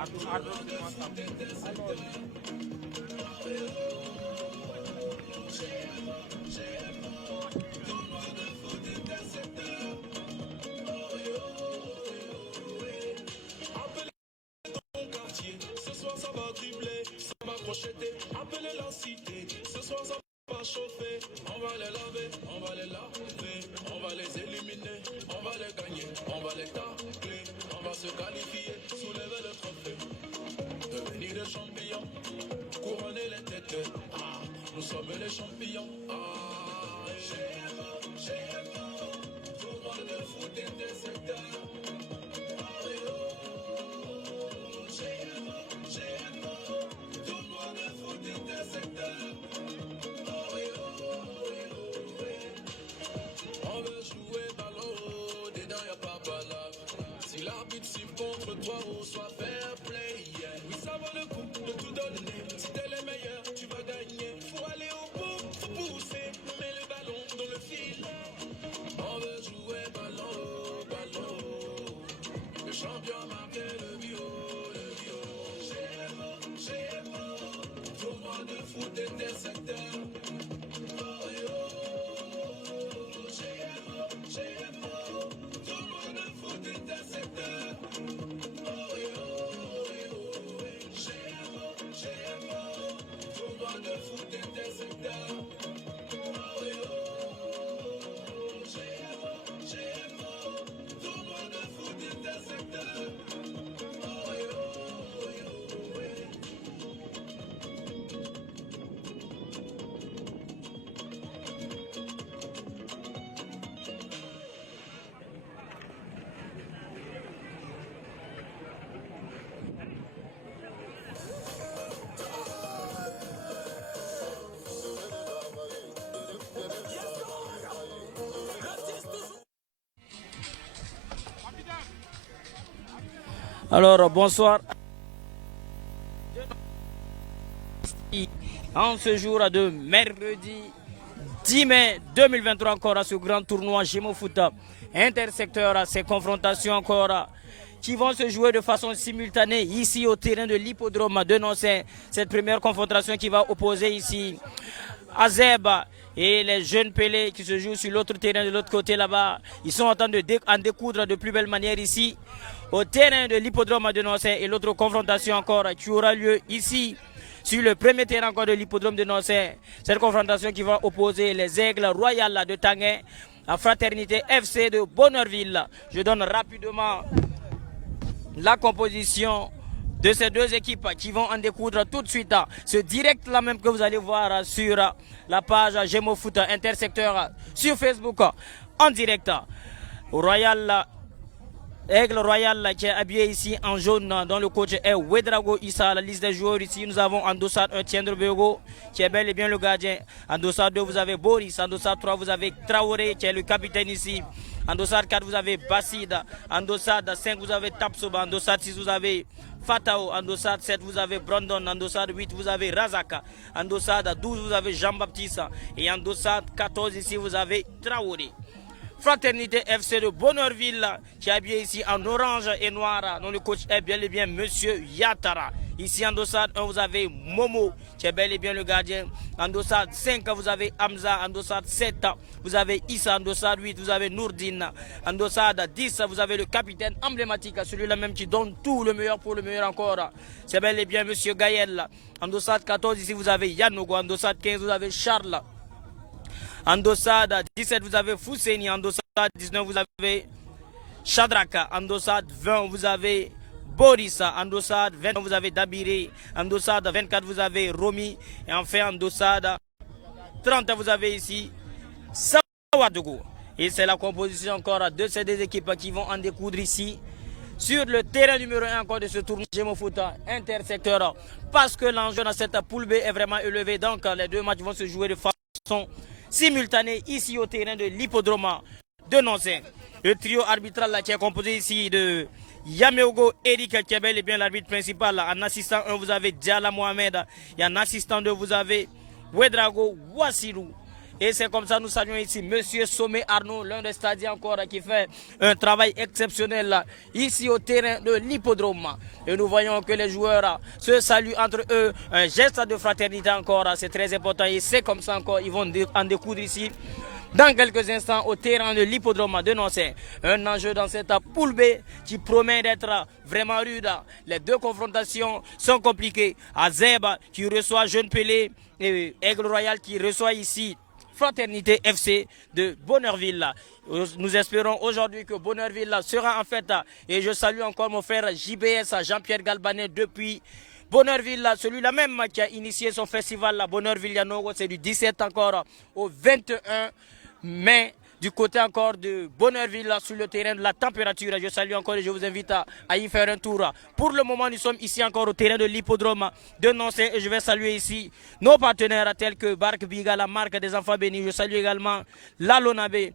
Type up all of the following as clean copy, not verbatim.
Ce soir ça va dribbler, ça va crocheter, appelez la cité. Ce soir ça va chauffer, on va les laver, on va les laver, on va les éliminer, on va les gagner, on va les tacler, on va se qualifier, soulever le trophée, devenir des champions, couronner les têtes, ah, nous sommes les champions, ah, GMO, tournoi de foot intersecteur. On veut jouer ballon, dedans y'a pas balade. Si l'arbitre siffle contre toi, on soit fair play. Yeah. Oui, ça vaut le coup de tout donner. Si t'es le meilleur, tu vas gagner. Faut aller au bout, faut pousser. Mets le ballon dans le fil. On veut jouer ballon, ballon. Le champion marque le bio, le bio. GMO, tournoi de foot intersecteur. Alors, bonsoir. En ce jour de mercredi 10 mai 2023, encore à ce grand tournoi Gémo Foot intersecteur, à ces confrontations encore qui vont se jouer de façon simultanée ici au terrain de l'hippodrome de Nancy. Cette première confrontation qui va opposer ici Azeb et les jeunes Pelés qui se jouent sur l'autre terrain de l'autre côté là-bas. Ils sont en train de en découdre de plus belle manière ici au terrain de l'hippodrome de Nancy. Et l'autre confrontation encore qui aura lieu ici sur le premier terrain encore de l'hippodrome de Nancy. Cette confrontation qui va opposer les Aigles Royales de Tanguay à Fraternité FC de Bonneurville. Je donne rapidement la composition de ces deux équipes qui vont en découdre tout de suite. Ce direct là même que vous allez voir sur la page Gémo Foot intersecteur sur Facebook en direct. Royal Aigle Royal qui est habillé ici en jaune, dont le coach est Wedrago Issa. La liste des joueurs ici, nous avons en dossard un Tiendre Bego qui est bel et bien le gardien. En dossard 2, vous avez Boris. En dossard 3, vous avez Traoré qui est le capitaine ici. En dossard 4, vous avez Bassida. En dossard 5, vous avez Tapsoba. En dossard 6, vous avez Fatao. En dossard 7, vous avez Brandon. En dossard 8, vous avez Razaka. En dossard 12, vous avez Jean-Baptiste. Et en dossard 14, ici, vous avez Traoré. Fraternité FC de Bonneurville qui est habillé ici en orange et noir, dont le coach est bel et bien Monsieur Yatara. Ici en dossard 1, vous avez Momo qui est bel et bien le gardien. En dossard 5, vous avez Hamza. En dossard 7, vous avez Issa. En dossard 8, vous avez Nourdine. En dossard 10, vous avez le capitaine emblématique, celui-là même qui donne tout le meilleur pour le meilleur encore. C'est bel et bien Monsieur Gaël. En dossard 14, ici vous avez Yanogo. En dossard 15, vous avez Charles. En dossard 17, vous avez Fousseni. En dossard 19, vous avez Shadraka. En dossard 20, vous avez Borissa. En dossard 20, vous avez Dabiré. En dossard 24, vous avez Romi. Et enfin, en dossard 30, vous avez ici Sawadougou. Et c'est la composition encore de ces deux équipes qui vont en découdre ici sur le terrain numéro 1 encore de ce tournoi Gémo Foot intersecteur. Parce que l'enjeu dans cette poule B est vraiment élevé. Donc, les deux matchs vont se jouer de façon simultané ici au terrain de l'hippodrome de Nancy. Le trio arbitral là, qui est composé ici de Yameogo Eric qui est bel et bien l'arbitre principal. En assistant 1, vous avez Diala Mohamed. Et en assistant 2, vous avez Wedrago Wassirou. Et c'est comme ça nous saluons ici Monsieur Sommet Arnaud, l'un des stadiens encore qui fait un travail exceptionnel là, ici au terrain de l'hippodrome. Et nous voyons que les joueurs se saluent entre eux, un geste de fraternité encore, c'est très important. Et c'est comme ça encore, ils vont en découdre ici. Dans quelques instants, au terrain de l'hippodrome de Nancy, un enjeu dans cette poule B qui promet d'être vraiment rude. Les deux confrontations sont compliquées. Azeb qui reçoit Jeune Pelé et Aigle Royal qui reçoit ici Fraternité FC de Bonneurville. Nous espérons aujourd'hui que Bonneurville sera en fête. Et je salue encore mon frère JBS, Jean-Pierre Galbanet, depuis Bonneurville, celui-là même qui a initié son festival, Bonneurville Yanogo, c'est du 17 encore au 21 mai. Du côté encore de Bonneurville, sur le terrain de la température. Je salue encore et je vous invite à y faire un tour. Pour le moment, nous sommes ici encore au terrain de l'hippodrome de Nancy et je vais saluer ici nos partenaires tels que Bark Biga, la marque des enfants bénis. Je salue également la Lonabé.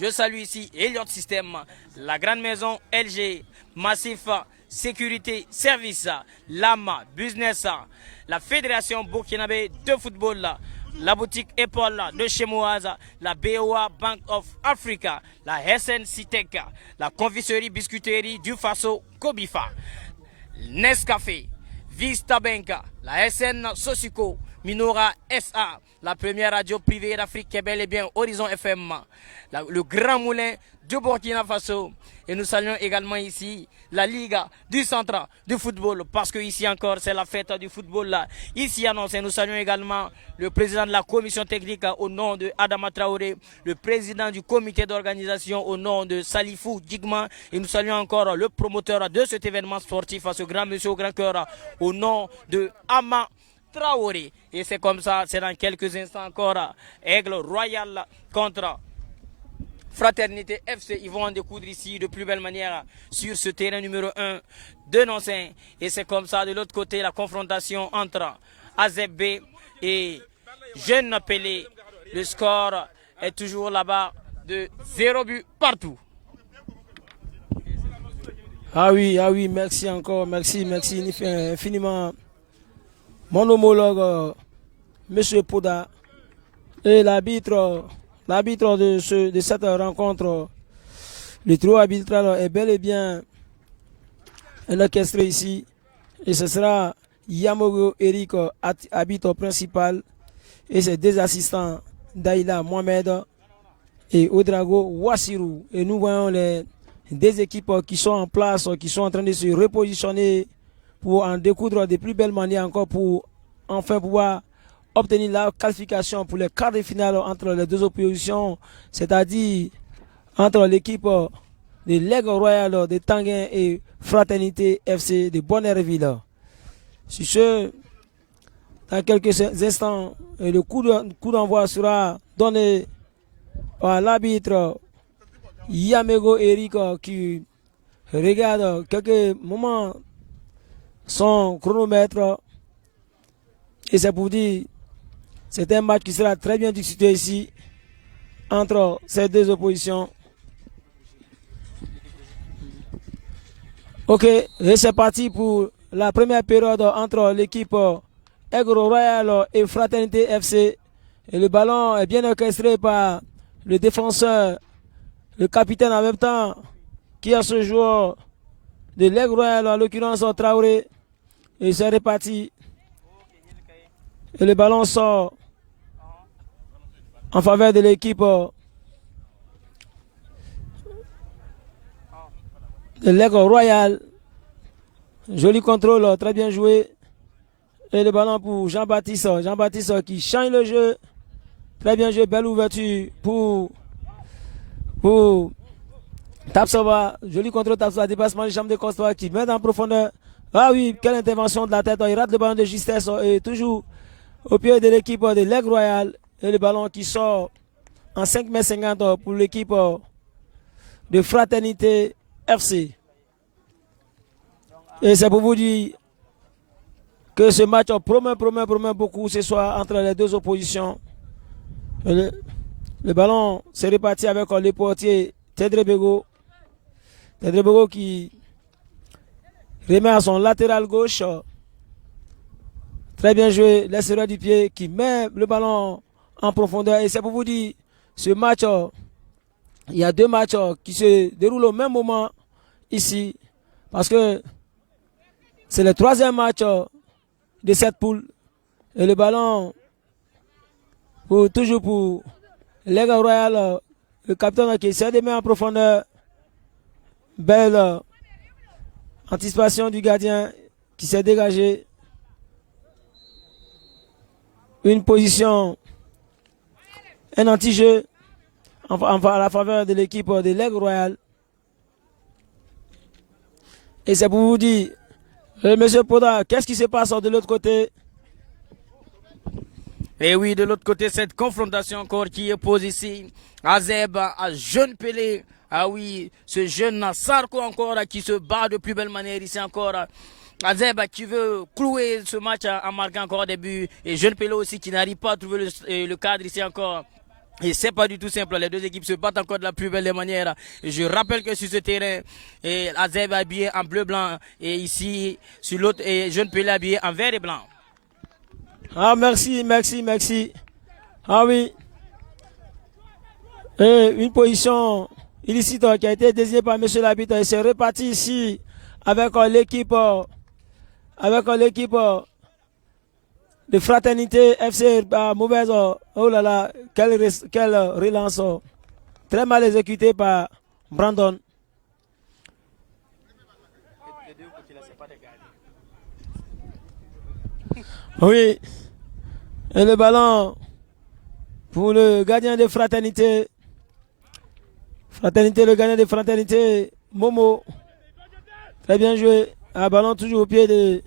Je salue ici Elliott System, la grande maison LG, Massif Sécurité Service, Lama Business, la Fédération burkinabé de football, la boutique Épaule de chez Moaza, la BOA Bank of Africa, la SNCTEC, la confiserie biscuiterie du Faso Kobifa, Nescafé, Vista Banka, la SN Sosico, Minora SA, la première radio privée d'Afrique qui est bel et bien Horizon FM, le Grand Moulin de Burkina Faso. Et nous saluons également ici la Liga du Centre du football, parce que ici encore c'est la fête du football là. Ici à Nancy, nous saluons également le président de la commission technique au nom de Adama Traoré, le président du comité d'organisation au nom de Salifou Djigma, et nous saluons encore le promoteur de cet événement sportif, à ce grand monsieur au grand cœur, au nom de Ama Traoré. Et c'est comme ça, c'est dans quelques instants encore, Aigle Royal contre Fraternité FC. Ils vont en découdre ici de plus belle manière sur ce terrain numéro 1 de Nancy. Et c'est comme ça, de l'autre côté, la confrontation entre AZB et Jeune Pelé. Le score est toujours là-bas de 0 but partout. Ah oui, merci encore, merci infiniment. Mon homologue, Monsieur Poda, et l'arbitre de cette rencontre, le trio arbitral est bel et bien un orchestre ici. Et ce sera Yamogo Eric, arbitre principal, et ses deux assistants, Daïla Mohamed et Odrago Wassirou. Et nous voyons les deux équipes qui sont en place, qui sont en train de se repositionner pour en découdre de plus belles manières encore, pour enfin pouvoir obtenir la qualification pour les quarts de finale entre les deux oppositions, c'est-à-dire entre l'équipe de l'Aigle Royal de Tanguin et Fraternité FC de Bonneurville. Sur ce, dans quelques instants, le coup d'envoi sera donné par l'arbitre Yamego Eric, qui regarde quelques moments son chronomètre. Et c'est pour dire, c'est un match qui sera très bien discuté ici entre ces deux oppositions. Ok, et c'est parti pour la première période entre l'équipe Aigle Royal et Fraternité FC. Et le ballon est bien orchestré par le défenseur, le capitaine en même temps, qui est ce joueur de l'Aigle Royal, en l'occurrence Traoré. Et c'est reparti. Et le ballon sort en faveur de l'équipe de l'Aigle Royal. Joli contrôle, très bien joué. Et le ballon pour Jean-Baptiste. Jean-Baptiste qui change le jeu. Très bien joué, belle ouverture pour Tapsova. Joli contrôle, Tapsova, dépassement de chambre de Costa qui met en profondeur. Ah oui, quelle intervention de la tête. Il rate le ballon de justesse et toujours au pied de l'équipe de l'Aigle Royal. Et le ballon qui sort en 5,50 m pour l'équipe de Fraternité FC. Et c'est pour vous dire que ce match promet beaucoup ce soir entre les deux oppositions. Le ballon s'est réparti avec le portier Tedrebego. Tedrebego qui remet à son latéral gauche. Très bien joué, laisseur du pied qui met le ballon en profondeur. Et c'est pour vous dire, ce match, il y a 2 matchs qui se déroulent au même moment ici. Parce que c'est le 3e match de cette poule. Et le ballon, toujours pour l'Aigle Royal, le capitaine qui essaie de mettre en profondeur. Belle anticipation du gardien qui s'est dégagé. Une position, un anti-jeu à la faveur de l'équipe de l'Aigle Royal. Et c'est pour vous dire, monsieur Poda, qu'est-ce qui se passe de l'autre côté? Et oui, de l'autre côté, cette confrontation encore qui oppose ici Azeb à Jeune Pelé. Ah oui, ce jeune Sarko encore qui se bat de plus belle manière ici encore. Azeb qui veut clouer ce match en marquant encore des buts. Et Jeune Pelé aussi qui n'arrive pas à trouver le cadre ici encore. Et c'est pas du tout simple, les 2 équipes se battent encore de la plus belle des manières. Et je rappelle que sur ce terrain, Azeb habillé en bleu-blanc et ici sur l'autre, Jeune Pelé habillé en vert et blanc. Ah, merci. Ah oui. Et une position illicite qui a été désignée par monsieur l'arbitre. Et c'est reparti ici avec l'équipe de Fraternité FC. Mauvaise. Oh là là, quelle relance. Très mal exécutée par Brandon. Oui. Et le ballon pour le gardien de Fraternité. Le gardien de Fraternité, Momo. Très bien joué. Un ballon toujours au pied de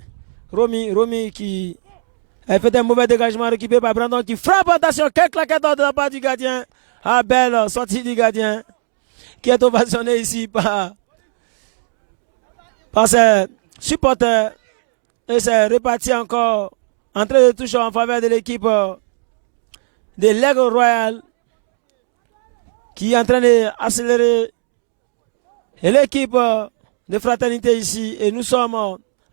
Romy. Romy qui a fait un mauvais dégagement récupéré par Brandon qui frappe. Attention, quelle claquette de la part du gardien. Ah, belle sortie du gardien qui est ovationné ici par ses supporters. Et c'est reparti encore. Entrée de touche en faveur de l'équipe de l'Aigle Royal qui est en train d'accélérer. Et l'équipe de Fraternité ici. Et nous sommes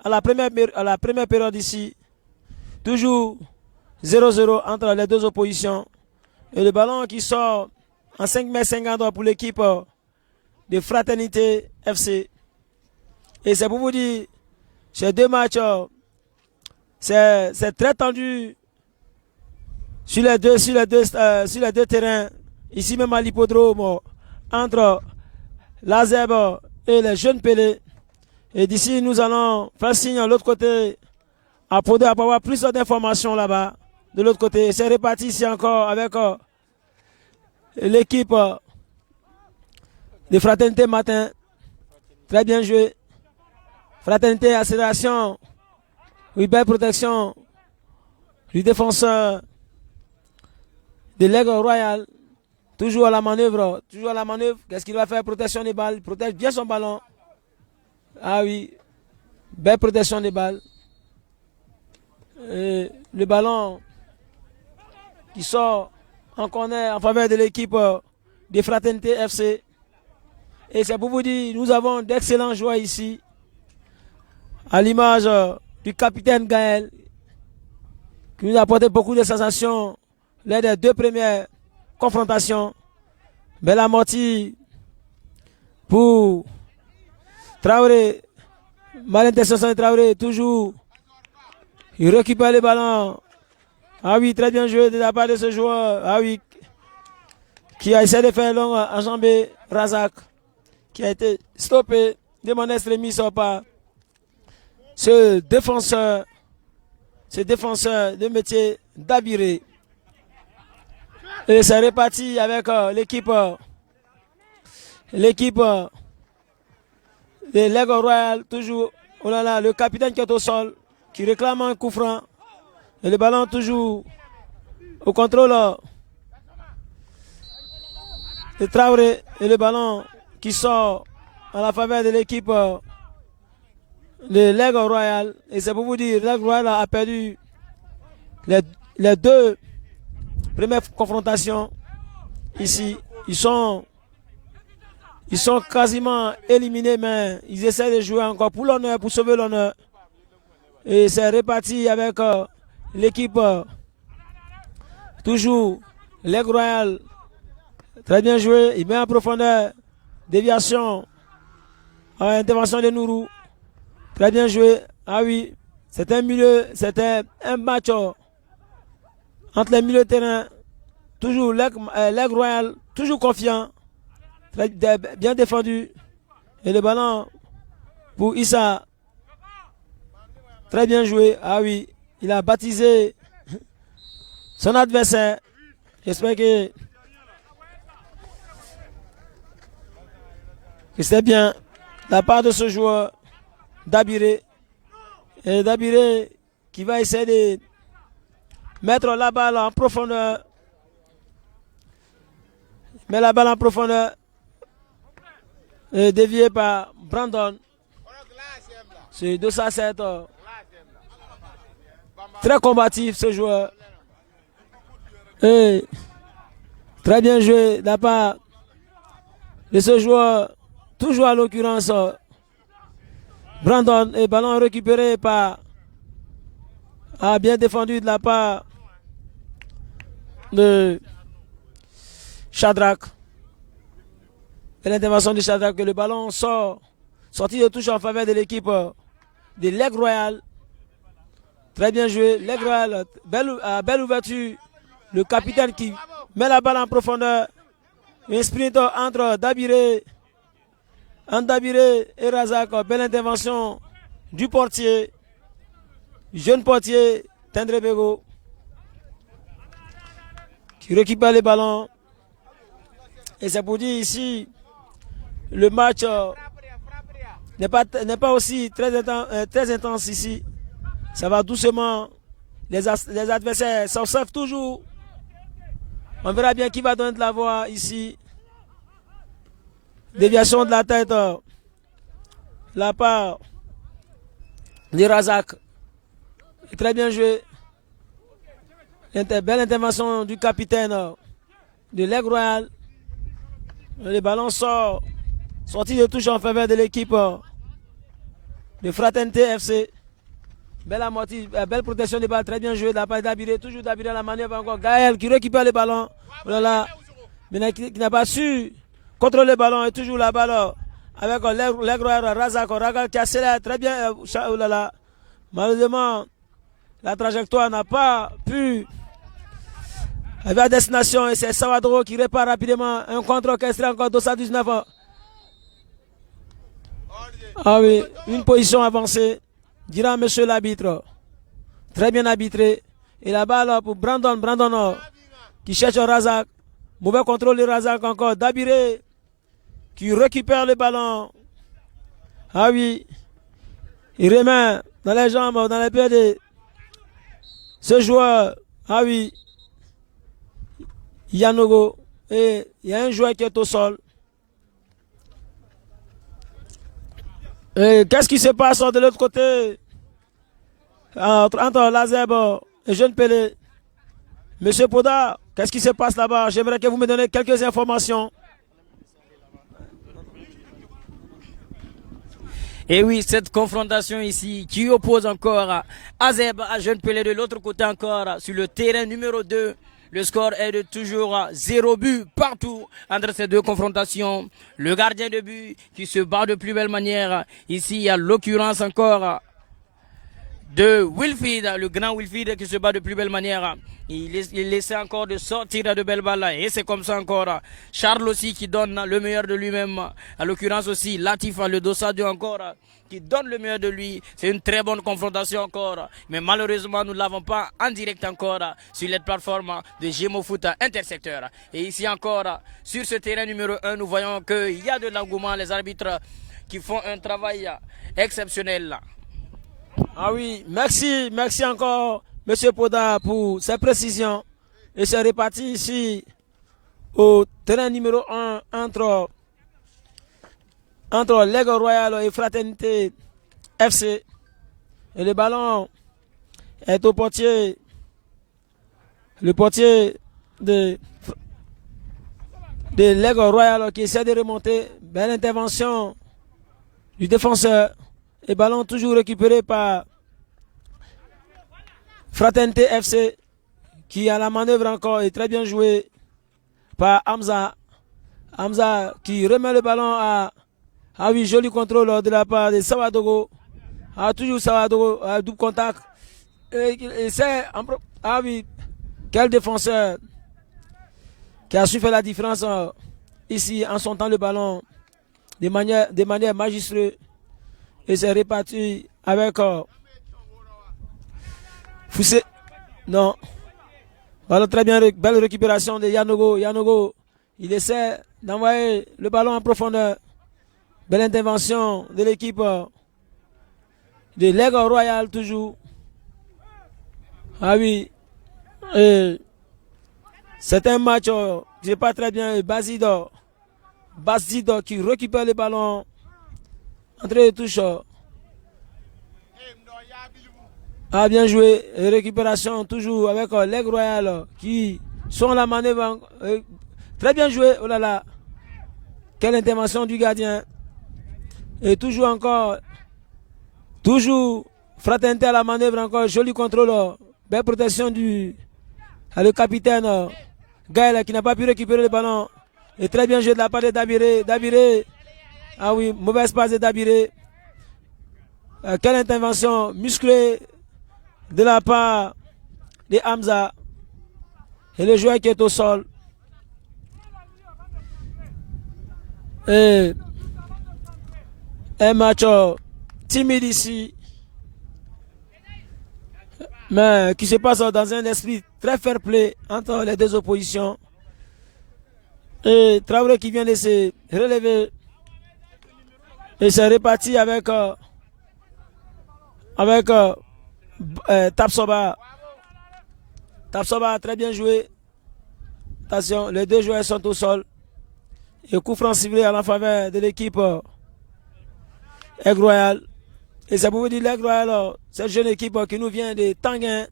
à la première période ici. Toujours 0-0 entre les 2 oppositions. Et le ballon qui sort en 5,50 m pour l'équipe de Fraternité FC. Et c'est pour vous dire, ces 2 matchs, c'est très tendu sur les deux terrains. Ici même à l'hippodrome, entre l'Azeb et les Jeunes Pelé. Et d'ici, nous allons faire signe à l'autre côté, à pour avoir plus d'informations là-bas. De l'autre côté, c'est reparti ici encore avec l'équipe de Fraternité Matin. Très bien joué. Fraternité, accélération. Oui, belle protection du défenseur de l'Aigle Royal. Toujours à la manœuvre. Qu'est-ce qu'il va faire? Protection des balles. Il protège bien son ballon. Ah oui. Belle protection des balles. Et le ballon qui sort en corner en faveur de l'équipe de Fraternité FC. Et c'est pour vous dire, nous avons d'excellents joueurs ici. À l'image du capitaine Gaël, qui nous a apporté beaucoup de sensations lors des 2 premières confrontations. Belle amortie pour Traoré. Mal intention de Traoré, toujours. Il récupère le ballon. Ah oui, très bien joué de la part de ce joueur. Ah oui, qui a essayé de faire long enjambé Razak, qui a été stoppé de mon extrémiste par ce défenseur de métier d'Abiré. Et c'est reparti avec l'équipe de l'Aigle Royal, toujours. Oh là là, le capitaine qui est au sol, qui réclame un coup franc. Et le ballon toujours au contrôle de Traoré. Et le ballon qui sort à la faveur de l'équipe de l'Aigle Royal. Et c'est pour vous dire, l'Aigle Royal a perdu les 2 premières confrontations ici. Ils sont quasiment éliminés, mais ils essaient de jouer encore pour l'honneur, pour sauver l'honneur. Et c'est reparti avec l'équipe toujours l'Aigle Royal. Très bien joué. Il met en profondeur. Déviation. Intervention de Nourou. Très bien joué. Ah oui. C'était un match entre les milieux de terrain. Toujours l'Aigle Royal. Toujours confiant. Bien défendu. Et le ballon pour Issa. Très bien joué. Ah oui. Il a baptisé son adversaire. J'espère que c'était bien de la part de ce joueur Dabiré. Et Dabiré qui va essayer de mettre la balle en profondeur. Mais la balle en profondeur est déviée par Brandon. C'est 207. Très combatif ce joueur. Et très bien joué de la part de ce joueur. Toujours à l'occurrence Brandon. Et ballon récupéré par bien défendu de la part de Shadrach. Et l'intervention de Shadrach, que le ballon sorti de touche en faveur de l'équipe de l'Aigle Royal. Très bien joué. L'Aigle Royal, belle ouverture. Le capitaine qui met la balle en profondeur. Un sprint entre Dabiré et Razak. Belle intervention du portier. Jeune portier, Tendre Bego. Qui récupère les ballons. Et c'est pour dire ici, le match n'est pas aussi très intense ici. Ça va doucement. Les adversaires s'observent toujours. On verra bien qui va donner de la voix ici. Déviation de la tête. La part de Razak. Très bien joué. Belle intervention du capitaine de l'Aigle Royal. Le ballon sorti de touche en faveur de l'équipe de Fraternité FC. Belle amorti, belle protection des balles, très bien joué de la part d'Abiré. Toujours d'Abiré à la manœuvre encore. Gaël qui récupère le ballon. Voilà. Mais qui n'a pas su contrôler le ballon et toujours la balle avec l'Aigle Royal Razak. Razak qui accélère très bien. Malheureusement, la trajectoire n'a pas pu arriver à destination et c'est Sawadro qui répare rapidement un contre-orchestré encore 219. Ah oui, une position avancée. Dira monsieur l'arbitre. Très bien arbitré. Et la balle pour Brandon qui cherche Razak. Mauvais contrôle de Razak encore. Dabiré qui récupère le ballon. Ah oui. Il remet dans les jambes, dans les pieds de ce joueur. Ah oui. Yanogo. Et il y a un joueur qui est au sol. Et qu'est-ce qui se passe de l'autre côté entre Lazeb et Jeune Pelé? Monsieur Poda, qu'est-ce qui se passe là-bas? J'aimerais que vous me donniez quelques informations. Et oui, cette confrontation ici qui oppose encore Azeb à Jeune Pelé de l'autre côté encore sur le terrain numéro 2. Le score est de toujours 0 but partout entre ces deux confrontations. Le gardien de but qui se bat de plus belle manière. Ici, il y a l'occurrence encore de Wilfried, le grand Wilfried qui se bat de plus belle manière. Il essaie encore de sortir de belles balles. Et c'est comme ça encore. Charles aussi qui donne le meilleur de lui-même. À l'occurrence aussi, Latifa, le Dossadio encore, qui donne le meilleur de lui. C'est une très bonne confrontation encore. Mais malheureusement, nous ne l'avons pas en direct encore sur les plateformes de Gémo Foot Intersecteur. Et ici encore, sur ce terrain numéro 1, nous voyons qu'il y a de l'engouement. Les arbitres qui font un travail exceptionnel. Ah oui, merci encore, monsieur Poda, pour ces précisions. Et c'est réparti ici au terrain numéro 1 entre l'Aigle Royal et Fraternité FC. Et le ballon est au portier. Le portier de l'Aigle Royal qui essaie de remonter. Belle intervention du défenseur. Et ballon toujours récupéré par Fraternité FC qui a la manœuvre encore et très bien joué. par Hamza. Hamza qui remet le ballon à... Ah oui, joli contrôle de la part de Sawadogo. Ah, toujours Sawadogo, double contact. Et c'est... Ah oui, quel défenseur qui a su faire la différence ici en sortant le ballon de manière magistreuse. Et c'est réparti avec Foussé. Non. Ballon très bien, belle récupération de Yanogo. Yanogo, il essaie d'envoyer le ballon en profondeur. Belle intervention de l'équipe de l'Aigle Royal toujours. Ah oui. C'est un match qui n'est pas très bien. Bazido qui récupère le ballon. Entrée de touche. Ah, bien joué. Récupération toujours avec l'Aigle Royal qui sont la manœuvre. Très bien joué. Oh là là. Quelle intervention du gardien. Et toujours encore. Toujours fraternité à la manœuvre encore. Joli contrôle. Belle protection du le capitaine Gaël qui n'a pas pu récupérer le ballon. Et très bien joué de la part de Dabiré. Dabiré. Ah oui, mauvaise passe de Dabiré. Quelle intervention musclée de la part de Hamza. Et le joueur qui est au sol. Et un match timide ici. Mais qui se passe dans un esprit très fair play entre les deux oppositions. Et Traoré qui vient de se relever. Et c'est reparti avec Tapsoba. Tapsoba a très bien joué. Attention, les deux joueurs sont au sol. Et coup franc ciblé à la faveur de l'équipe Aigle Royal. Et c'est pour vous dire l'Aigle Royal, cette jeune équipe qui nous vient de Tanguin,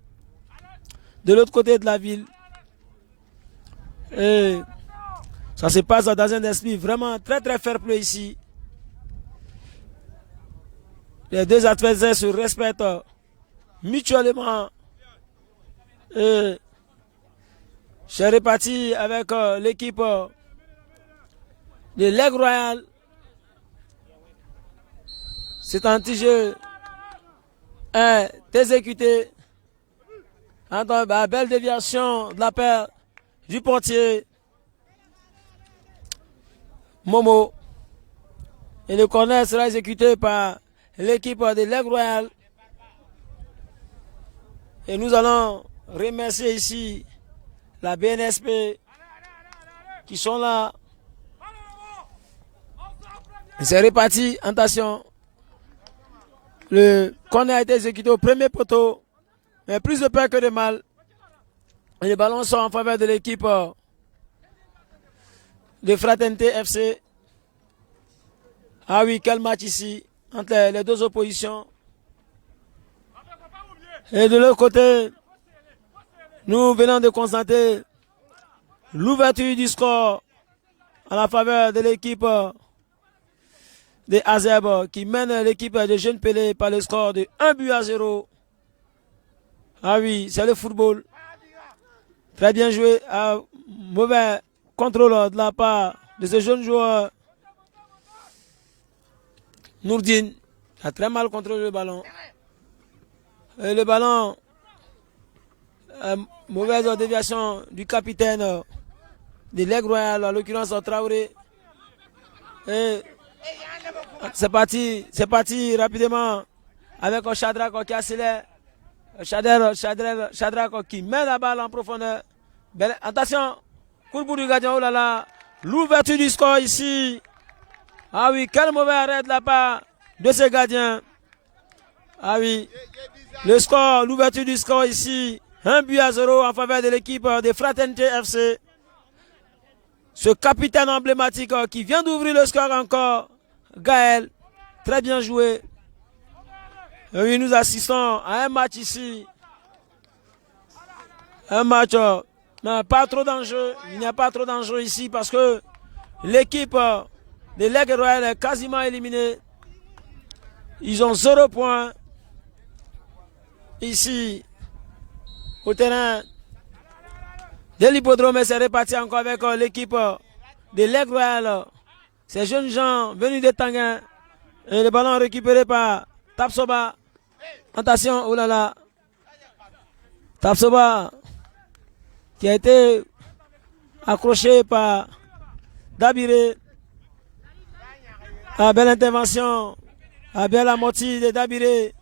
de l'autre côté de la ville. Et ça se passe dans un esprit vraiment très très fair play ici. Les deux adversaires se respectent mutuellement. Et c'est reparti avec l'équipe de l'Aigle Royal. C'est un petit jeu exécuté. Belle déviation de la paire du portier Momo. Et le corner sera exécuté par l'équipe de l'Aigle Royal. Et nous allons remercier ici la BNSP qui sont là. C'est reparti, attention. Le corner a été exécuté au premier poteau, mais plus de peur que de mal. Et les ballons sont en faveur de l'équipe de Fraternité FC. Ah oui, quel match ici entre les deux oppositions. Et de l'autre côté, nous venons de constater l'ouverture du score à la faveur de l'équipe de Azeb qui mène l'équipe de Jeune Pelé par le score de 1-0. Ah oui, c'est le football. Très bien joué. Mauvais contrôle de la part de ce jeune joueur. Nourdine a très mal contrôlé le ballon. Et le ballon, mauvaise déviation du capitaine de l'Aigle Royal, en l'occurrence Traoré. Et c'est parti rapidement avec Chadrak qui accélère. Chadrak qui met la balle en profondeur. Attention, coup du gardien, oh là là, l'ouverture du score ici. Ah oui, quel mauvais arrêt de la part de ce gardien. Ah oui, le score, l'ouverture du score ici. 1-0 en faveur de l'équipe de Fraternité FC. Ce capitaine emblématique qui vient d'ouvrir le score encore. Gaël, très bien joué. Et oui, nous assistons à un match ici. Un match, pas trop d'enjeu. Il n'y a pas trop d'enjeu ici parce que l'équipe de l'Aigle Royal est quasiment éliminée. Ils ont 0 points ici au terrain de l'hippodrome et c'est reparti encore avec l'équipe de l'Aigle Royal. Ces jeunes gens venus de Tanguin. Et le ballon récupéré par Tapsoba. Attention, oh là là. Tapsoba qui a été accroché par Dabiré. Ah, belle intervention. Ah, bien la moitié de Dabiré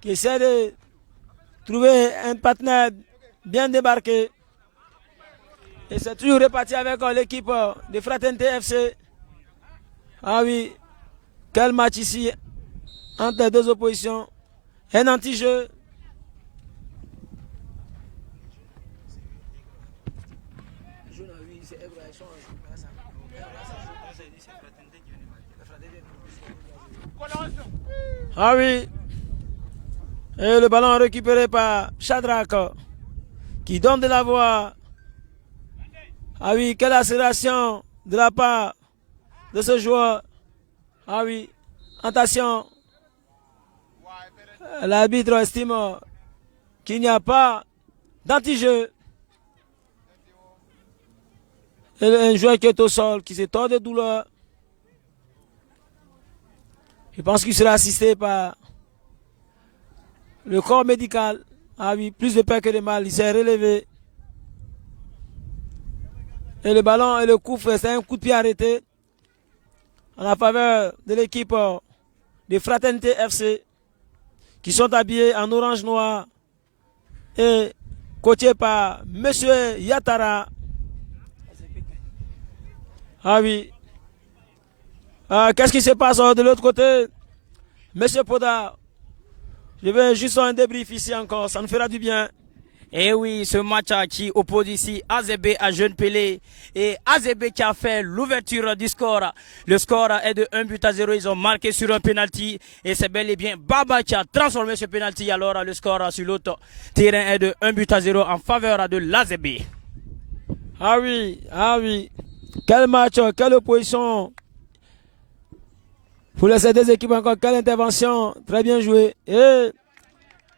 qui essaie de trouver un partenaire bien débarqué. Et c'est toujours reparti avec l'équipe de Fraternité FC. Ah oui, quel match ici entre les deux oppositions. Un anti-jeu. Ah oui. Et le ballon récupéré par Shadrach qui donne de la voix. Ah oui, quelle accélération de la part de ce joueur. Ah oui, attention. L'arbitre estime qu'il n'y a pas d'anti-jeu. Un joueur qui est au sol, qui se tord de douleur. Je pense qu'il sera assisté par le corps médical. Ah oui, plus de peur que de mal. Il s'est relevé. Et le ballon et le coup, c'est un coup de pied arrêté en la faveur de l'équipe de Fraternité FC qui sont habillés en orange noir et coachés par Monsieur Yatara. Ah oui. Qu'est-ce qui se passe de l'autre côté? Monsieur Poda, je vais juste un débrief ici encore, ça nous fera du bien. Et oui, ce match qui oppose ici AZB à Jeune Pelé et AZB qui a fait l'ouverture du score. Le score est de 1-0. Ils ont marqué sur un penalty et c'est bel et bien Baba qui a transformé ce penalty. Alors le score sur l'autre terrain est de 1-0 en faveur de l'AZB. Ah oui, ah oui. Quel match, quelle opposition. Pour ces deux équipes encore, quelle intervention. Très bien joué. Et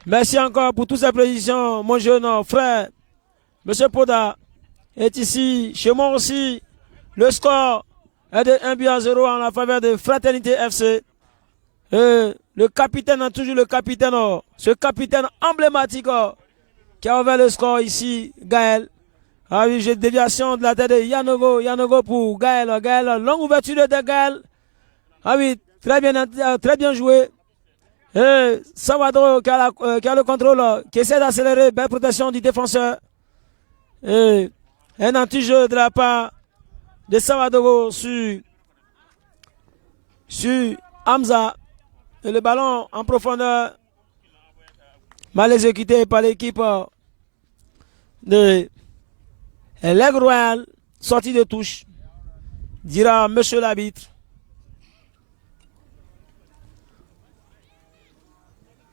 merci encore pour toutes ces précisions, mon jeune frère. Monsieur Poda est ici, chez moi aussi. Le score est de 1-0 en la faveur de Fraternité FC. Et le capitaine, toujours le capitaine, ce capitaine emblématique qui a ouvert le score ici, Gaël. Ah oui, j'ai déviation de la tête de Yanogo. Yanogo pour Gaël. Gaël, longue ouverture de Gaël. Ah oui, très bien joué. Et Salvador qui a le contrôle, qui essaie d'accélérer, belle protection du défenseur. Et un anti-jeu de la part de Salvador sur Hamza. Et le ballon en profondeur, mal exécuté par l'équipe de l'Aigle Royal, sortie de touche, dira monsieur l'arbitre.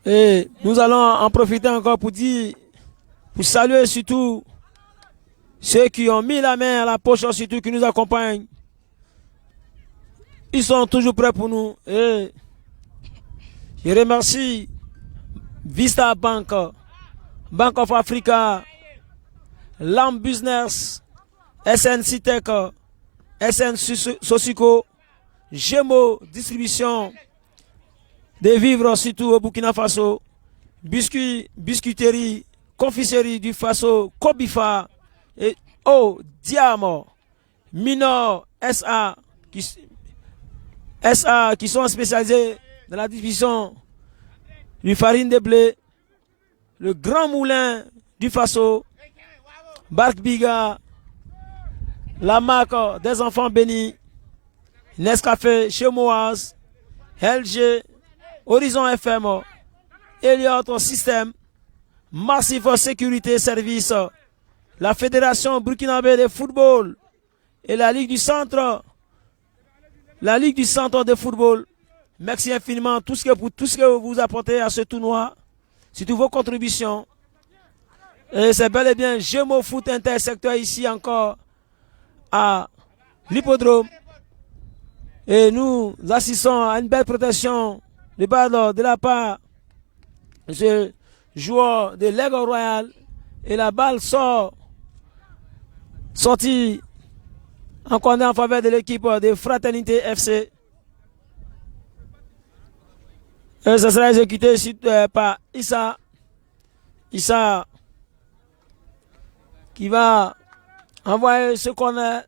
Et nous allons en profiter encore pour saluer surtout ceux qui ont mis la main à la poche, surtout qui nous accompagnent. Ils sont toujours prêts pour nous. Et je remercie Vista Bank, Bank of Africa, Lamb Business, SN Citec, SN Sosico, Gémo Distribution, des vivres surtout au Burkina Faso, biscuiterie, confiserie du Faso, Kobifa, et Diamo, Minor SA qui sont spécialisés dans la distribution du farine de blé, le Grand Moulin du Faso, Bark Biga, la marque des enfants bénis, Nescafé chez Moaz, LG, Horizon FM, Elliott System, Massive Sécurité Service, la Fédération burkinabé de football et la Ligue du Centre de football. Merci infiniment pour tout ce que vous apportez à ce tournoi, surtout vos contributions. Et c'est bel et bien Gémo Foot Intersecteur ici encore à l'hippodrome. Et nous assistons à une belle protection de la part de ce joueur de l'Aigle Royal. Et la balle sort sortie en corner en faveur de l'équipe de Fraternité FC. Et ça sera exécuté par Issa. Issa qui va envoyer ce corner.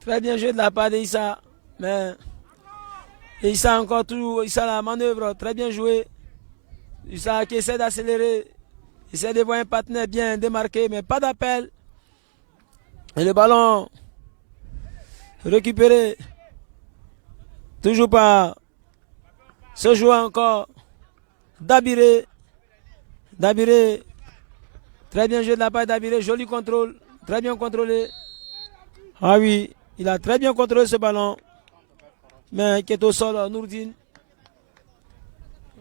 Très bien joué de la part d'Issa. Mais Issa encore toujours, Issa la manœuvre, très bien joué. Issa qui essaie d'accélérer, essaie de voir un partenaire bien démarqué, mais pas d'appel. Et le ballon récupéré. Toujours par ce joueur encore. Dabiré. Dabiré. Très bien joué de la part d'Abiré. Joli contrôle. Très bien contrôlé. Ah oui, il a très bien contrôlé ce ballon. Mais qui est au sol, Nourdine.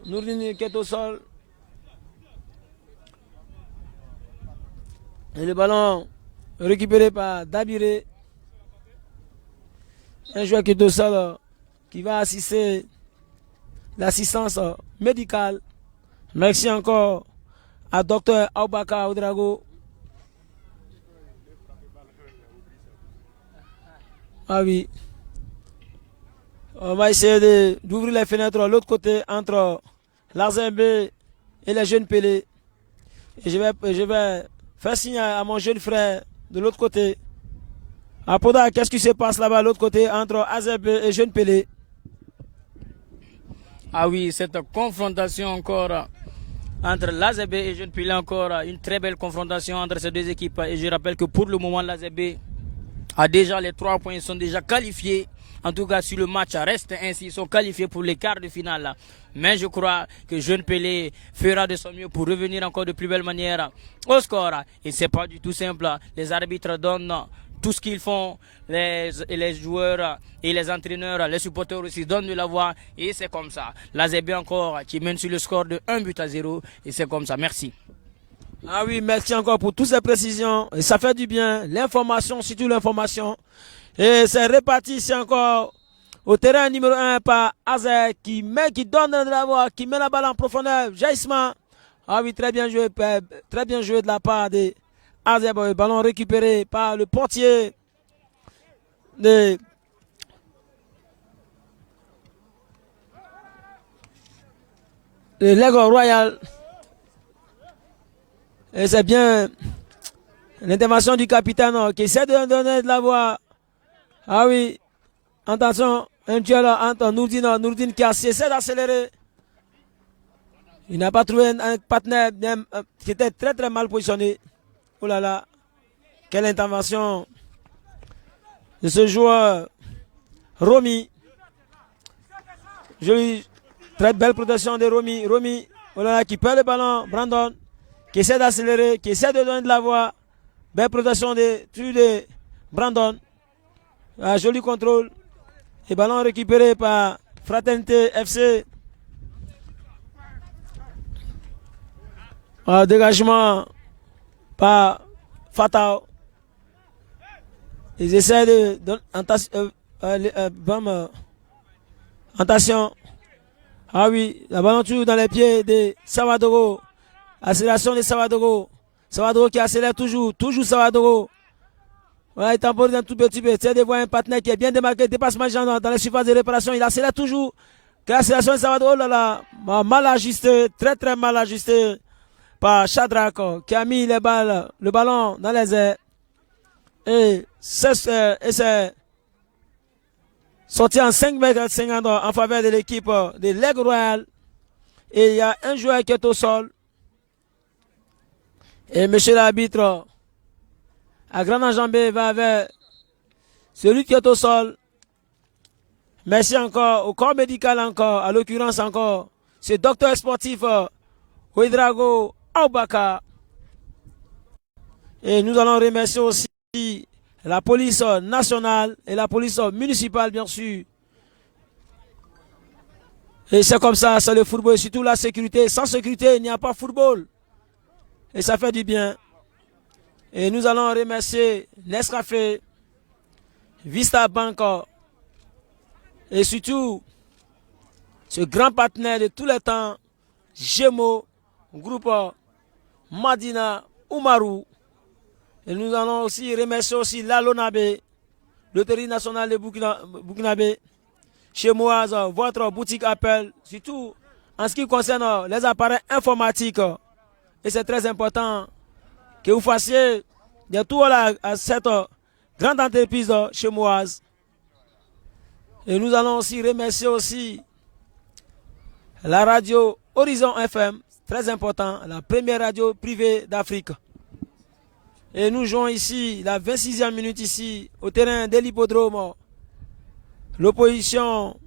Nourdine qui est au sol. Et le ballon récupéré par Dabiré. Un joueur qui est au sol, qui va assister l'assistance médicale. Merci encore à Dr Aubaka Oudrago. Ah oui. On va essayer d'ouvrir les fenêtres de l'autre côté entre l'Azerbe et les jeunes Pelé. Et je vais faire signe à mon jeune frère de l'autre côté. À Poda, qu'est-ce qui se passe là-bas de l'autre côté entre Azerbe et jeune Pelé? Ah oui, cette confrontation encore entre l'Azerbe et Jeune Pelé, encore une très belle confrontation entre ces deux équipes. Et je rappelle que pour le moment, l'Azerbe a déjà les 3 points, ils sont déjà qualifiés. En tout cas, si le match reste ainsi, ils sont qualifiés pour les quarts de finale. Mais je crois que Jeune Pelé fera de son mieux pour revenir encore de plus belle manière au score. Et c'est pas du tout simple. Les arbitres donnent tout ce qu'ils font, les joueurs et les entraîneurs, les supporters aussi donnent de la voix. Et c'est comme ça. L'Azerbe encore qui mène sur le score de 1-0. Et c'est comme ça. Merci. Ah oui, merci encore pour toutes ces précisions. Et ça fait du bien. L'information, surtout l'information. Et c'est reparti ici encore au terrain numéro 1 par Azer qui donne de la voix, qui met la balle en profondeur. Jaillissement. Ah oui, très bien joué de la part de Azer. Le ballon récupéré par le portier de l'Aigle Royal. Et c'est bien l'intervention du capitaine qui essaie de donner de la voix. Ah oui, attention, un duel entre Nourdine qui essaie d'accélérer. Il n'a pas trouvé un partenaire qui était très très mal positionné. Oh là là, quelle intervention de ce joueur Romy. Jolie, très belle protection de Romy. Romy, oh là là, qui perd le ballon. Brandon, qui essaie d'accélérer, qui essaie de donner de la voix. Belle protection de Brandon. Un joli contrôle. Et ballon récupéré par Fraternité FC. Dégagement par Fatao. Ils essaient de attention. Ah oui, la ballon toujours dans les pieds de Savadoro. Accélération de Savadoro. Savadoro qui accélère toujours Savadoro. Voilà, il temporise un tout petit peu. Essaie de voir un partenaire qui est bien démarqué. Dépassement dans les surfaces de réparation. Il accélère toujours. L'accélération de Savadoro, là, mal ajusté. Très très mal ajusté par Shadrach qui a mis le ballon dans les airs. Et c'est sorti en 5,50 m en faveur de l'équipe de l'Aigle Royal. Et il y a un joueur qui est au sol. Et monsieur l'arbitre, à grand enjambé, va vers celui qui est au sol. Merci encore au corps médical encore, à l'occurrence encore, ce docteur sportif Ouedraogo Aubaka. Et nous allons remercier aussi la police nationale et la police municipale, bien sûr. Et c'est comme ça, c'est le football, surtout la sécurité. Sans sécurité, il n'y a pas football. Et ça fait du bien. Et nous allons remercier Nescafé, Vista Bank et surtout ce grand partenaire de tous les temps, Gémeaux, groupe Madina Oumarou. Et nous allons aussi remercier aussi l'Alonabe, l'autorité nationale de Burkinabé, chez Moaz, votre boutique Apple, surtout en ce qui concerne les appareils informatiques. Et c'est très important que vous fassiez des tours à cette grande entreprise chez Moaz. Et nous allons aussi remercier aussi la radio Horizon FM, très important, la première radio privée d'Afrique. Et nous jouons ici la 26e minute ici au terrain de l'hippodrome. L'opposition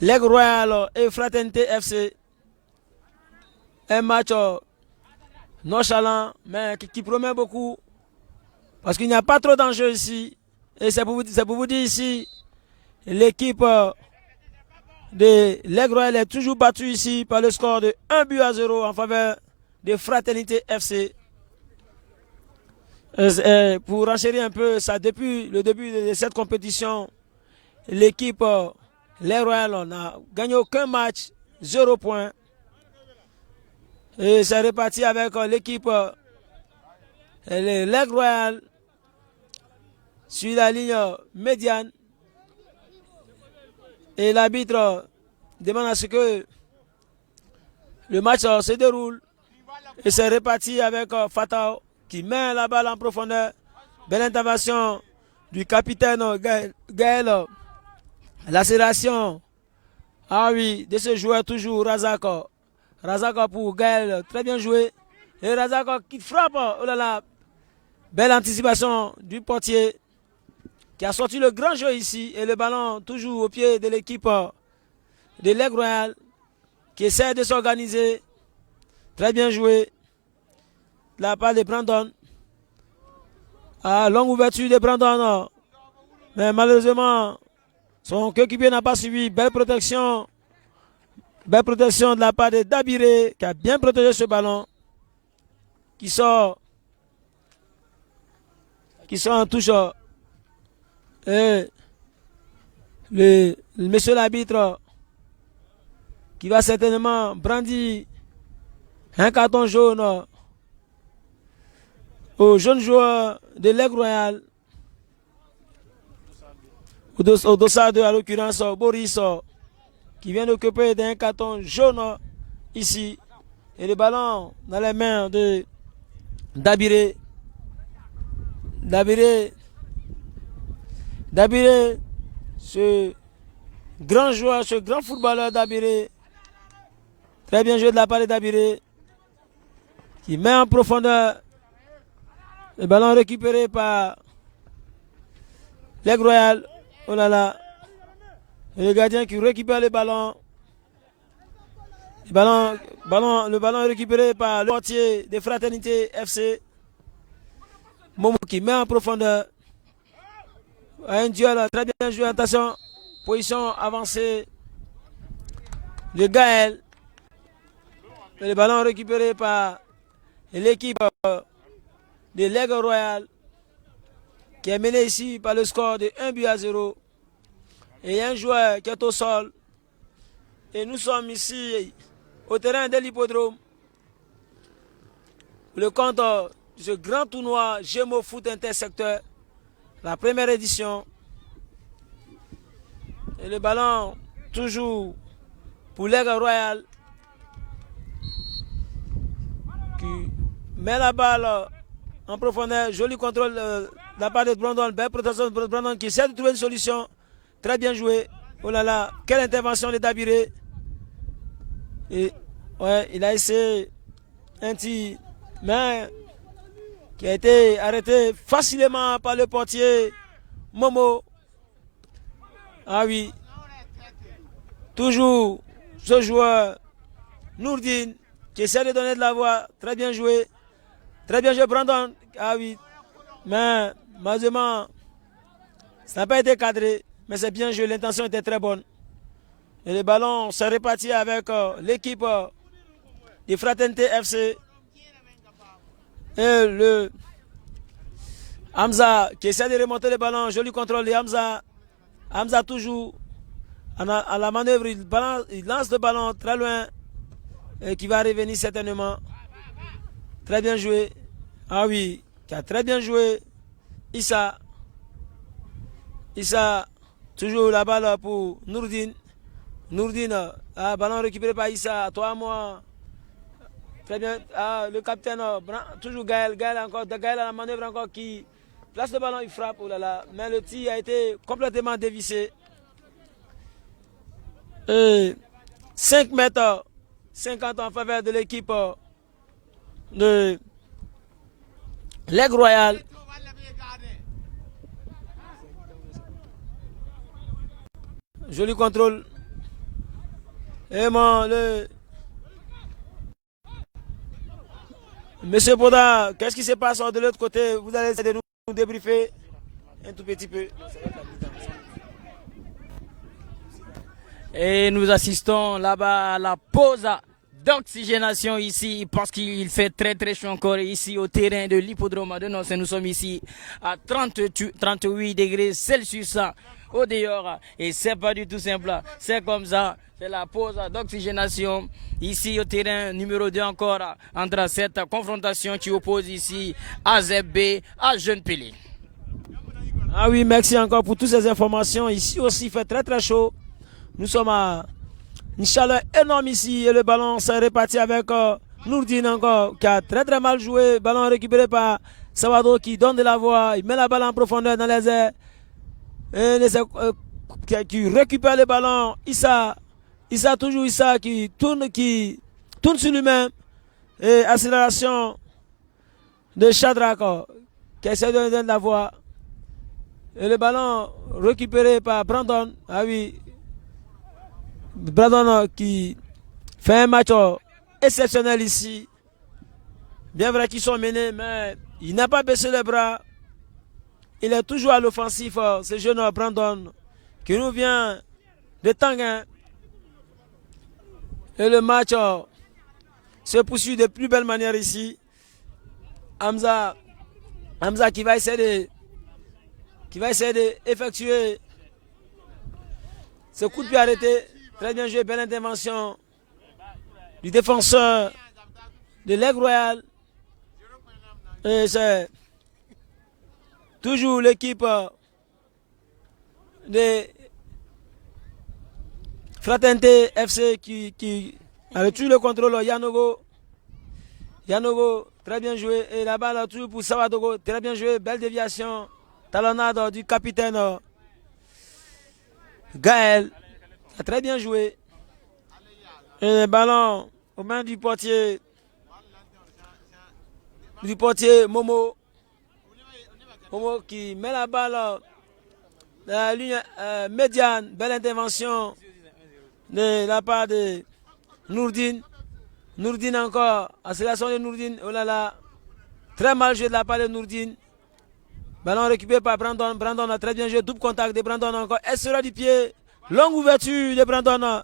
L'Aigle Royal et Fraternité FC. Un match nonchalant mais qui promet beaucoup. Parce qu'il n'y a pas trop d'enjeux ici. Et c'est pour vous dire ici, l'équipe de l'Aigle Royal est toujours battue ici par le score de 1-0 en faveur de Fraternité FC. Pour renchérir un peu ça, depuis le début de cette compétition, l'équipe l'Aigle Royal n'a gagné aucun match, 0 points. Et c'est reparti avec l'équipe l'Aigle Royal sur la ligne médiane. Et l'arbitre demande à ce que le match se déroule. Et c'est reparti avec Fatao qui met la balle en profondeur. Belle intervention du capitaine Gaël. L'accélération, ah oui, de ce joueur toujours, Razak. Razak pour Gaël, très bien joué. Et Razak qui frappe, oh là là, belle anticipation du portier qui a sorti le grand jeu ici. Et le ballon toujours au pied de l'équipe de l'Aigle Royal qui essaie de s'organiser. Très bien joué. La part de Brandon. Ah, longue ouverture de Brandon. Mais malheureusement, son coéquipier n'a pas suivi. Belle protection. Belle protection de la part de Dabiré qui a bien protégé ce ballon. Qui sort en touche. Et le monsieur l'arbitre qui va certainement brandir un carton jaune aux jeunes joueurs de l'Aigle Royal. Au dossard de, à l'occurrence, Boris, qui vient d'occuper d'un carton jaune ici. Et le ballon dans les mains de Dabiré. Dabiré, ce grand joueur, ce grand footballeur Dabiré. Très bien joué de la part de Dabiré. Qui met en profondeur. Le ballon récupéré par l'Aigle Royal. Oh là là. Et le gardien qui récupère le ballon. Le ballon est récupéré par le portier de Fraternité FC. Momo qui met en profondeur. Un duel très bien joué. Attention. Position avancée de Gaël. Et le ballon récupéré par l'équipe de l'Aigle Royal qui est mené ici par le score de 1-0. Et il y a un joueur qui est au sol. Et nous sommes ici au terrain de l'hippodrome. Le compte de ce grand tournoi Gémeaux Foot Intersecteur, la première édition. Et le ballon toujours pour l'Aigle Royal qui met la balle en profondeur. Joli contrôle de la part de Brandon. Belle protection de Brandon qui essaie de trouver une solution. Très bien joué. Oh là là, quelle intervention de Dabiré. Et ouais, il a essayé un tir, mais qui a été arrêté facilement par le portier Momo. Ah oui. Toujours ce joueur Nourdine qui essaie de donner de la voix. Très bien joué. Très bien joué Brandon. Ah oui. Mais malheureusement, ça n'a pas été cadré. Mais c'est bien joué. L'intention était très bonne. Et le ballon s'est réparti avec l'équipe de Fraternité FC. Et le Hamza qui essaie de remonter le ballon. Joli contrôle de Hamza. Hamza toujours à la manœuvre. Il lance le ballon très loin. Et qui va revenir certainement. Très bien joué. Ah oui, qui a très bien joué. Issa. Issa, toujours la balle pour Nourdine. Nourdine, ballon récupéré par Issa. Toi, moi. Très bien. Le capitaine, toujours Gaël. Gaël encore. Gaël à la manœuvre encore qui place le ballon, il frappe. Oh là là. Mais le tir a été complètement dévissé. 5 mètres 50 en faveur de l'équipe de l'Aigle Royal. Joli contrôle. Et Monsieur Boda, qu'est-ce qui se passe de l'autre côté? Vous allez essayer de nous débriefer un tout petit peu. Et nous assistons là-bas à la pause d'oxygénation ici parce qu'il fait très très chaud encore ici au terrain de l'hippodrome de Nonce. Nous sommes ici à 38 degrés Celsius au dehors et c'est pas du tout simple. C'est comme ça. C'est la pause d'oxygénation ici au terrain numéro 2 encore entre cette confrontation qui oppose ici AZB à Jeune Pelé. Ah oui, merci encore pour toutes ces informations. Ici aussi, il fait très très chaud. Nous sommes à une chaleur énorme ici et le ballon s'est réparti avec Nourdine encore qui a très très mal joué. Ballon récupéré par Savado qui donne de la voix. Il met la balle en profondeur dans les airs. Qui récupère le ballon. Issa toujours Issa qui tourne sur lui-même. Et accélération de Shadrach qui essaie de donner de la voix. Et le ballon récupéré par Brandon. Ah oui. Brandon qui fait un match exceptionnel ici. Bien vrai qu'ils sont menés, mais il n'a pas baissé les bras. Il est toujours à l'offensif, ce jeune Brandon, qui nous vient de Tanguin. Et le match se poursuit de plus belle manière ici. Hamza qui va essayer d'effectuer ce coup de pied arrêté. Très bien joué, belle intervention du défenseur de l'Aigle Royal. Et c'est toujours l'équipe de Fraternité FC qui a reçu le contrôle. Yanogo, très bien joué. Et la balle toujours pour Savadogo, très bien joué. Belle déviation. Talonnade du capitaine Gaël. Très bien joué. Et le ballon aux mains du portier Momo. Momo qui met la balle dans la ligne médiane. Belle intervention de la part de Nourdine. Nourdine encore. Accélération de Nourdine. Oh là là. Très mal joué de la part de Nourdine. Ballon récupéré par Brandon. Brandon a très bien joué. Double contact de Brandon encore. Elle sera du pied. Longue ouverture de Brandon.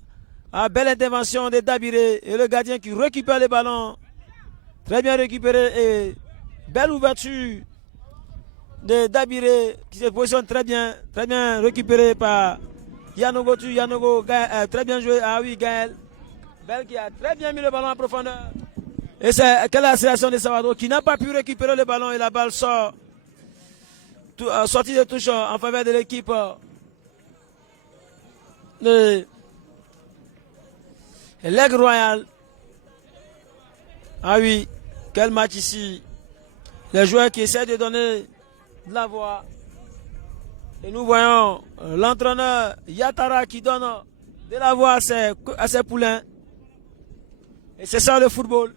Belle intervention de Dabiré. Et le gardien qui récupère le ballon. Très bien récupéré. Et belle ouverture de Dabiré qui se positionne très bien récupéré par Yanogo. Très bien joué. Ah oui, Gaël. Belle qui a très bien mis le ballon en profondeur. Et c'est quelle accélération de Savado qui n'a pas pu récupérer le ballon et la balle sort. Sortie de touche en faveur de l'équipe de l'Aigle Royal. Ah oui, quel match ici. Les joueurs qui essaient de donner de la voix. Et nous voyons l'entraîneur Yatara qui donne de la voix à ses poulains. Et c'est ça le football.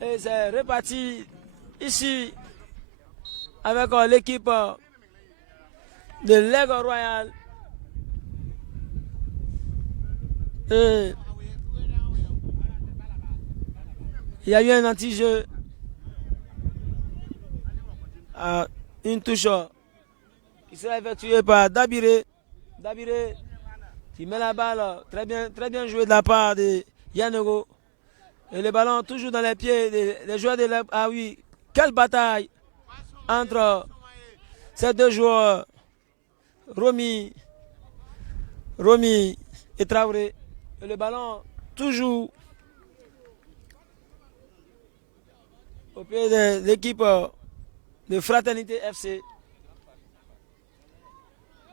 Et c'est reparti ici avec l'équipe de l'Aigle Royal. Et il y a eu un anti-jeu. Une touche qui sera effectuée par Dabiré. Dabiré qui met la balle. Très bien joué de la part de Yanogo. Et le ballon toujours dans les pieds des joueurs de l'Aigle. Ah oui, quelle bataille entre ces deux joueurs, Romy et Traoré. Et le ballon toujours au pied de l'équipe de Fraternité FC.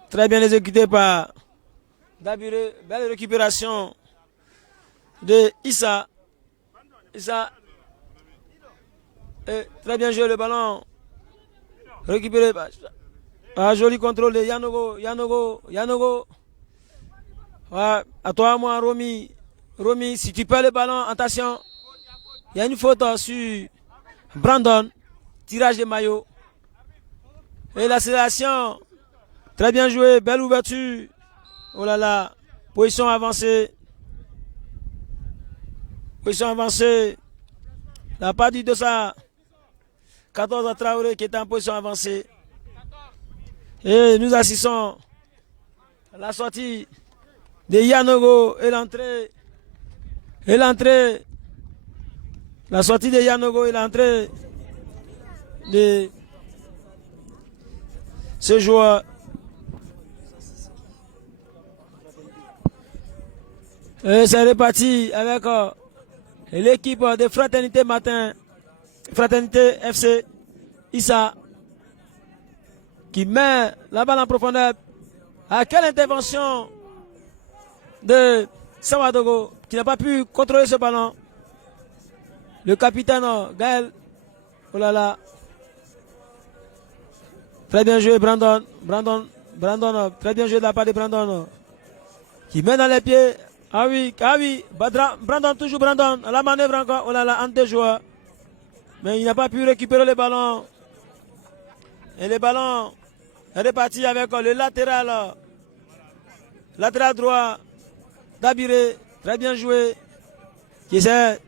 Très bien exécuté par Dabiré. Belle récupération de Issa. Issa. Et très bien joué le ballon. Récupéré par... Un joli contrôle de Yanogo. Yanogo. Ouais, à toi, moi, Romy. Romy, si tu perds le ballon, attention. Il y a une faute sur Brandon. Tirage de maillot. Et l'accélération. Très bien joué. Belle ouverture. Oh là là. Position avancée. Position avancée. La part du Dossa. 14 à Traoré qui est en position avancée. Et nous assistons à la sortie de Yanogo et l'entrée. La sortie de Yanogo et l'entrée de ce joueur. Et c'est reparti avec l'équipe de Fraternité Fraternité FC. Issa qui met la balle en profondeur. À quelle intervention de Samadogo qui n'a pas pu contrôler ce ballon. Le capitaine Gaël. Oh là là. Très bien joué Brandon. Très bien joué de la part de Brandon. Qui met dans les pieds. Ah oui. Brandon, toujours Brandon. La manœuvre encore. Oh là là, entre deux joueurs. Mais il n'a pas pu récupérer le ballon. Et le ballon est reparti avec le latéral. Latéral droit. Dabiré. Très bien joué. Qui c'est?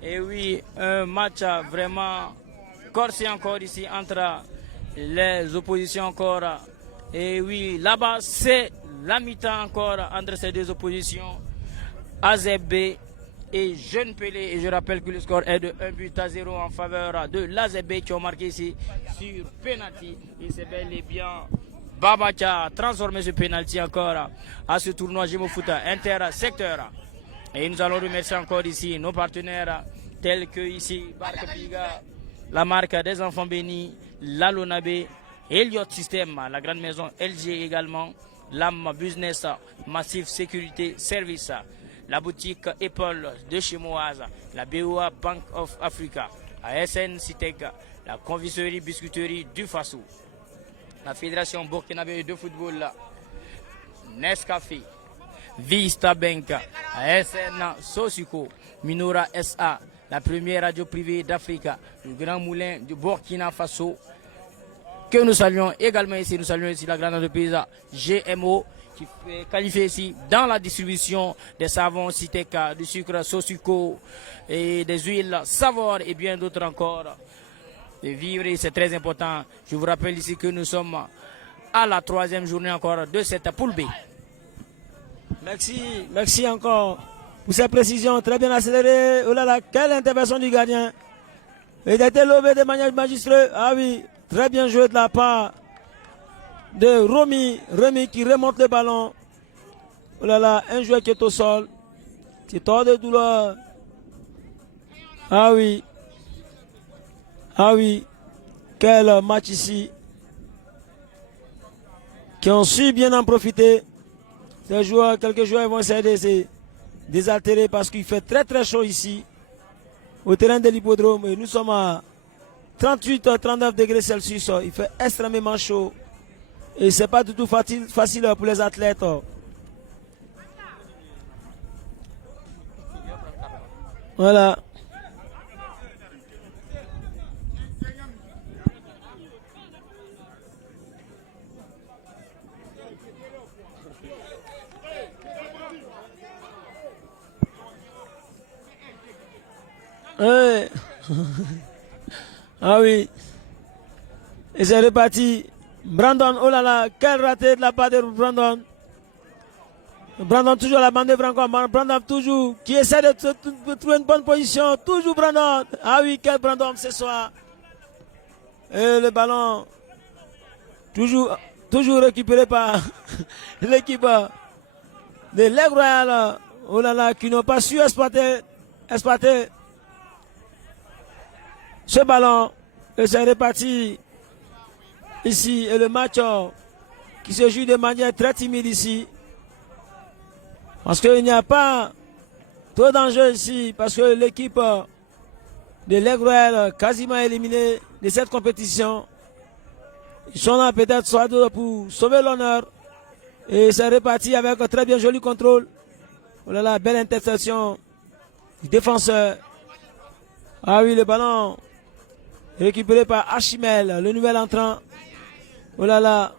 Et oui, un match vraiment corsé encore ici entre les oppositions encore. Et oui, là-bas, c'est la mi-temps encore entre ces deux oppositions. AZB et Jeune Pelé. Et je rappelle que le score est de 1-0 en faveur de l'AZB qui ont marqué ici sur penalty. Et c'est bel et bien Baba qui a transformé ce penalty encore à ce tournoi Gémofoot intersecteur. Et nous allons remercier encore ici nos partenaires tels que ici Barque Piga, la marque des enfants bénis, la Lonabé, Elliott System, la grande maison LG également, l'AM Business, Massif Sécurité Service, la boutique Apple de chez Moaz, la BOA Bank of Africa, la SN Citec, la confiserie biscuiterie du Faso, la Fédération burkinabé de football, Nescafé, Vista Bank, la SN Sosiko, Minora SA, la première radio privée d'Afrique, le Grand Moulin du Burkina Faso, que nous saluons également ici. Nous saluons ici la grande entreprise GMO qui est qualifiée ici dans la distribution des savons Citec, du sucre Sosiko et des huiles Savor et bien d'autres encore. De vivre, c'est très important. Je vous rappelle ici que nous sommes à la 3e journée encore de cette poule B. Merci encore pour ces précisions. Très bien accéléré. Oh là là, quelle intervention du gardien. Il a été levé de manière magistreuse. Ah oui, très bien joué de la part de Romy. Romy qui remonte le ballon. Oh là là, un joueur qui est au sol. Qui est hors de douleur. Ah oui. Ah oui. Quel match ici. Qui ont su bien en profiter. Ces joueurs, quelques joueurs vont essayer de se désaltérer parce qu'il fait très très chaud ici. Au terrain de l'hippodrome. Et nous sommes à 38-39 degrés Celsius. Il fait extrêmement chaud. Et c'est pas du tout facile pour les athlètes. Voilà. Ouais. Ah oui. Et c'est reparti. Brandon, oh là là, quel raté de la part de Brandon. Brandon toujours à la bande encore. Brandon toujours qui essaie de trouver une bonne position. Toujours Brandon. Ah oui, quel Brandon ce soir. Et le ballon toujours récupéré par l'équipe de l'Aigle Royal. oh là là, qui n'ont pas su exploiter ce ballon. Et c'est reparti ici. Et le match qui se joue de manière très timide ici. Parce qu'il n'y a pas trop d'enjeux ici. Parce que l'équipe de l'Aigle Royal quasiment éliminée de cette compétition. Ils sont là peut-être soit pour sauver l'honneur. Et c'est reparti avec un très bien joli contrôle. Oh là là, belle interception du défenseur. Ah oui, le ballon récupéré par Achimel, le nouvel entrant. Oh là là.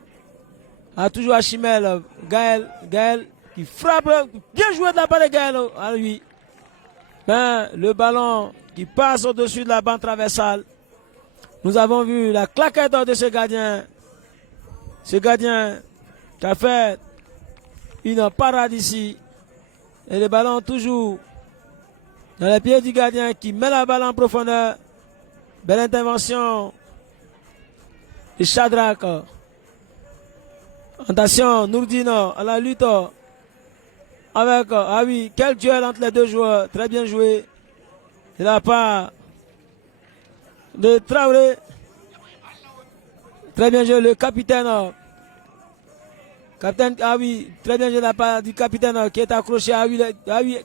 Ah, toujours Achimel, Gaël qui frappe. Bien joué de la part de Gaël. Ah oui. Ben, le ballon qui passe au-dessus de la bande traversale. Nous avons vu la claquette de ce gardien. Ce gardien qui a fait une parade ici. Et le ballon toujours dans les pieds du gardien qui met la balle en profondeur. Belle intervention de Shadrach. Attention, Nourdino à la lutte avec, ah oui, quel duel entre les deux joueurs. Très bien joué. De la part de Traoré. Très bien joué le capitaine. Capitaine, ah oui, très bien joué de la part du capitaine qui est accroché. Ah oui,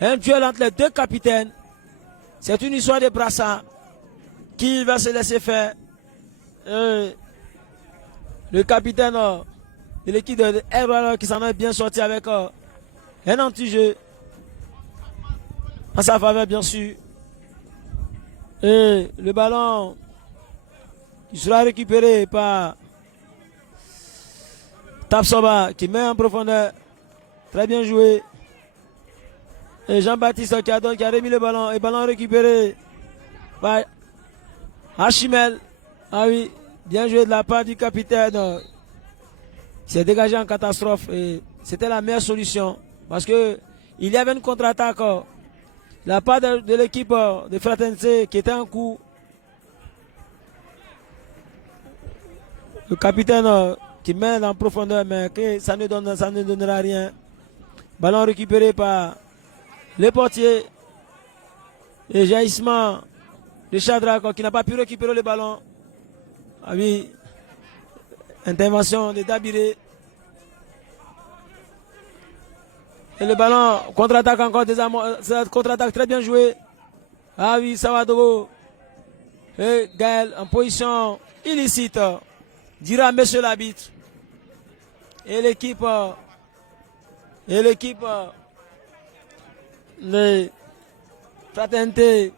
un duel entre les deux capitaines. C'est une histoire de brassard. Qui va se laisser faire? Le capitaine de l'équipe de Aigle qui s'en est bien sorti avec un anti-jeu en sa faveur, bien sûr. Et le ballon qui sera récupéré par Tapsoba qui met en profondeur. Très bien joué. Et Jean-Baptiste qui a remis le ballon. Et ballon récupéré par Achimel. Ah oui, bien joué de la part du capitaine. Il s'est dégagé en catastrophe. Et c'était la meilleure solution. Parce que il y avait une contre-attaque. La part de l'équipe de Fraternité qui était en cours. Le capitaine qui mène en profondeur, mais que ça ne donnera rien. Ballon récupéré par le portier. Et jaillissement de Shadrach qui n'a pas pu récupérer le ballon. Ah oui, intervention de Dabiré. Et le ballon, contre-attaque encore des contre-attaque très bien joué. Ah oui, Sawadogo. Et Gaël en position illicite. Dira monsieur l'arbitre. Et l'équipe de Fraternité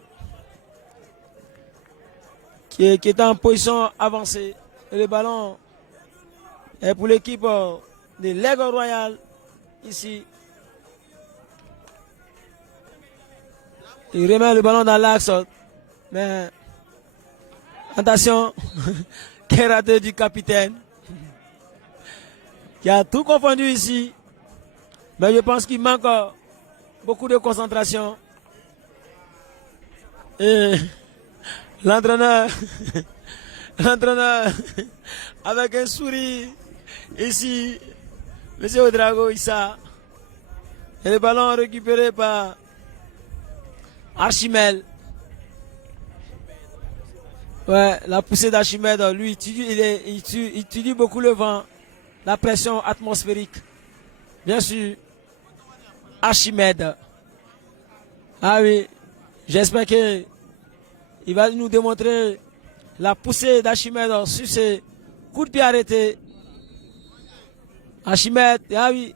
qui est en position avancée. Et le ballon est pour l'équipe de l'Aigle Royal ici. Il remet le ballon dans l'axe. Mais attention, quel raté du capitaine qui a tout confondu ici. Mais je pense qu'il manque beaucoup de concentration. Et l'entraîneur avec un sourire ici, M. Odrago Issa. Et le ballon récupéré par Archimel. Ouais, la poussée d'Archimède, lui, il étudie beaucoup le vent, la pression atmosphérique. Bien sûr, Archimède. Ah oui, j'espère qu'il va nous démontrer la poussée d'Archimède sur ses coups de pied arrêtés. Archimède, ah oui,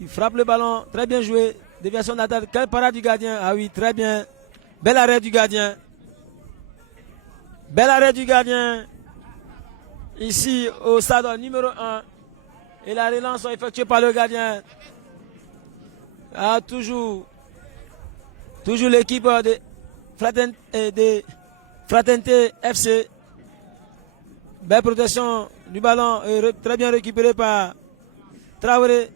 il frappe le ballon, très bien joué. Déviation d'attaque, quelle parade du gardien. Ah oui, très bien. Bel arrêt du gardien. Bel arrêt du gardien. Ici au stade numéro 1. Et la relance est effectuée par le gardien. Ah, toujours l'équipe de Fraternité FC. Belle protection du ballon. Très bien récupéré par Traoré.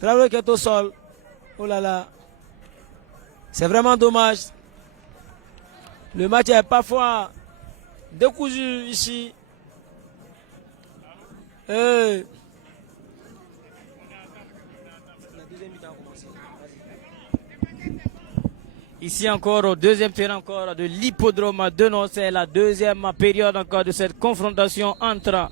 Traoré qui est au sol. Oh là là. C'est vraiment dommage. Le match est parfois décousu ici. La deuxième mi-temps a commencé. Vas-y. Ici encore au deuxième terrain encore de l'hippodrome de Nord, c'est la deuxième période encore de cette confrontation entre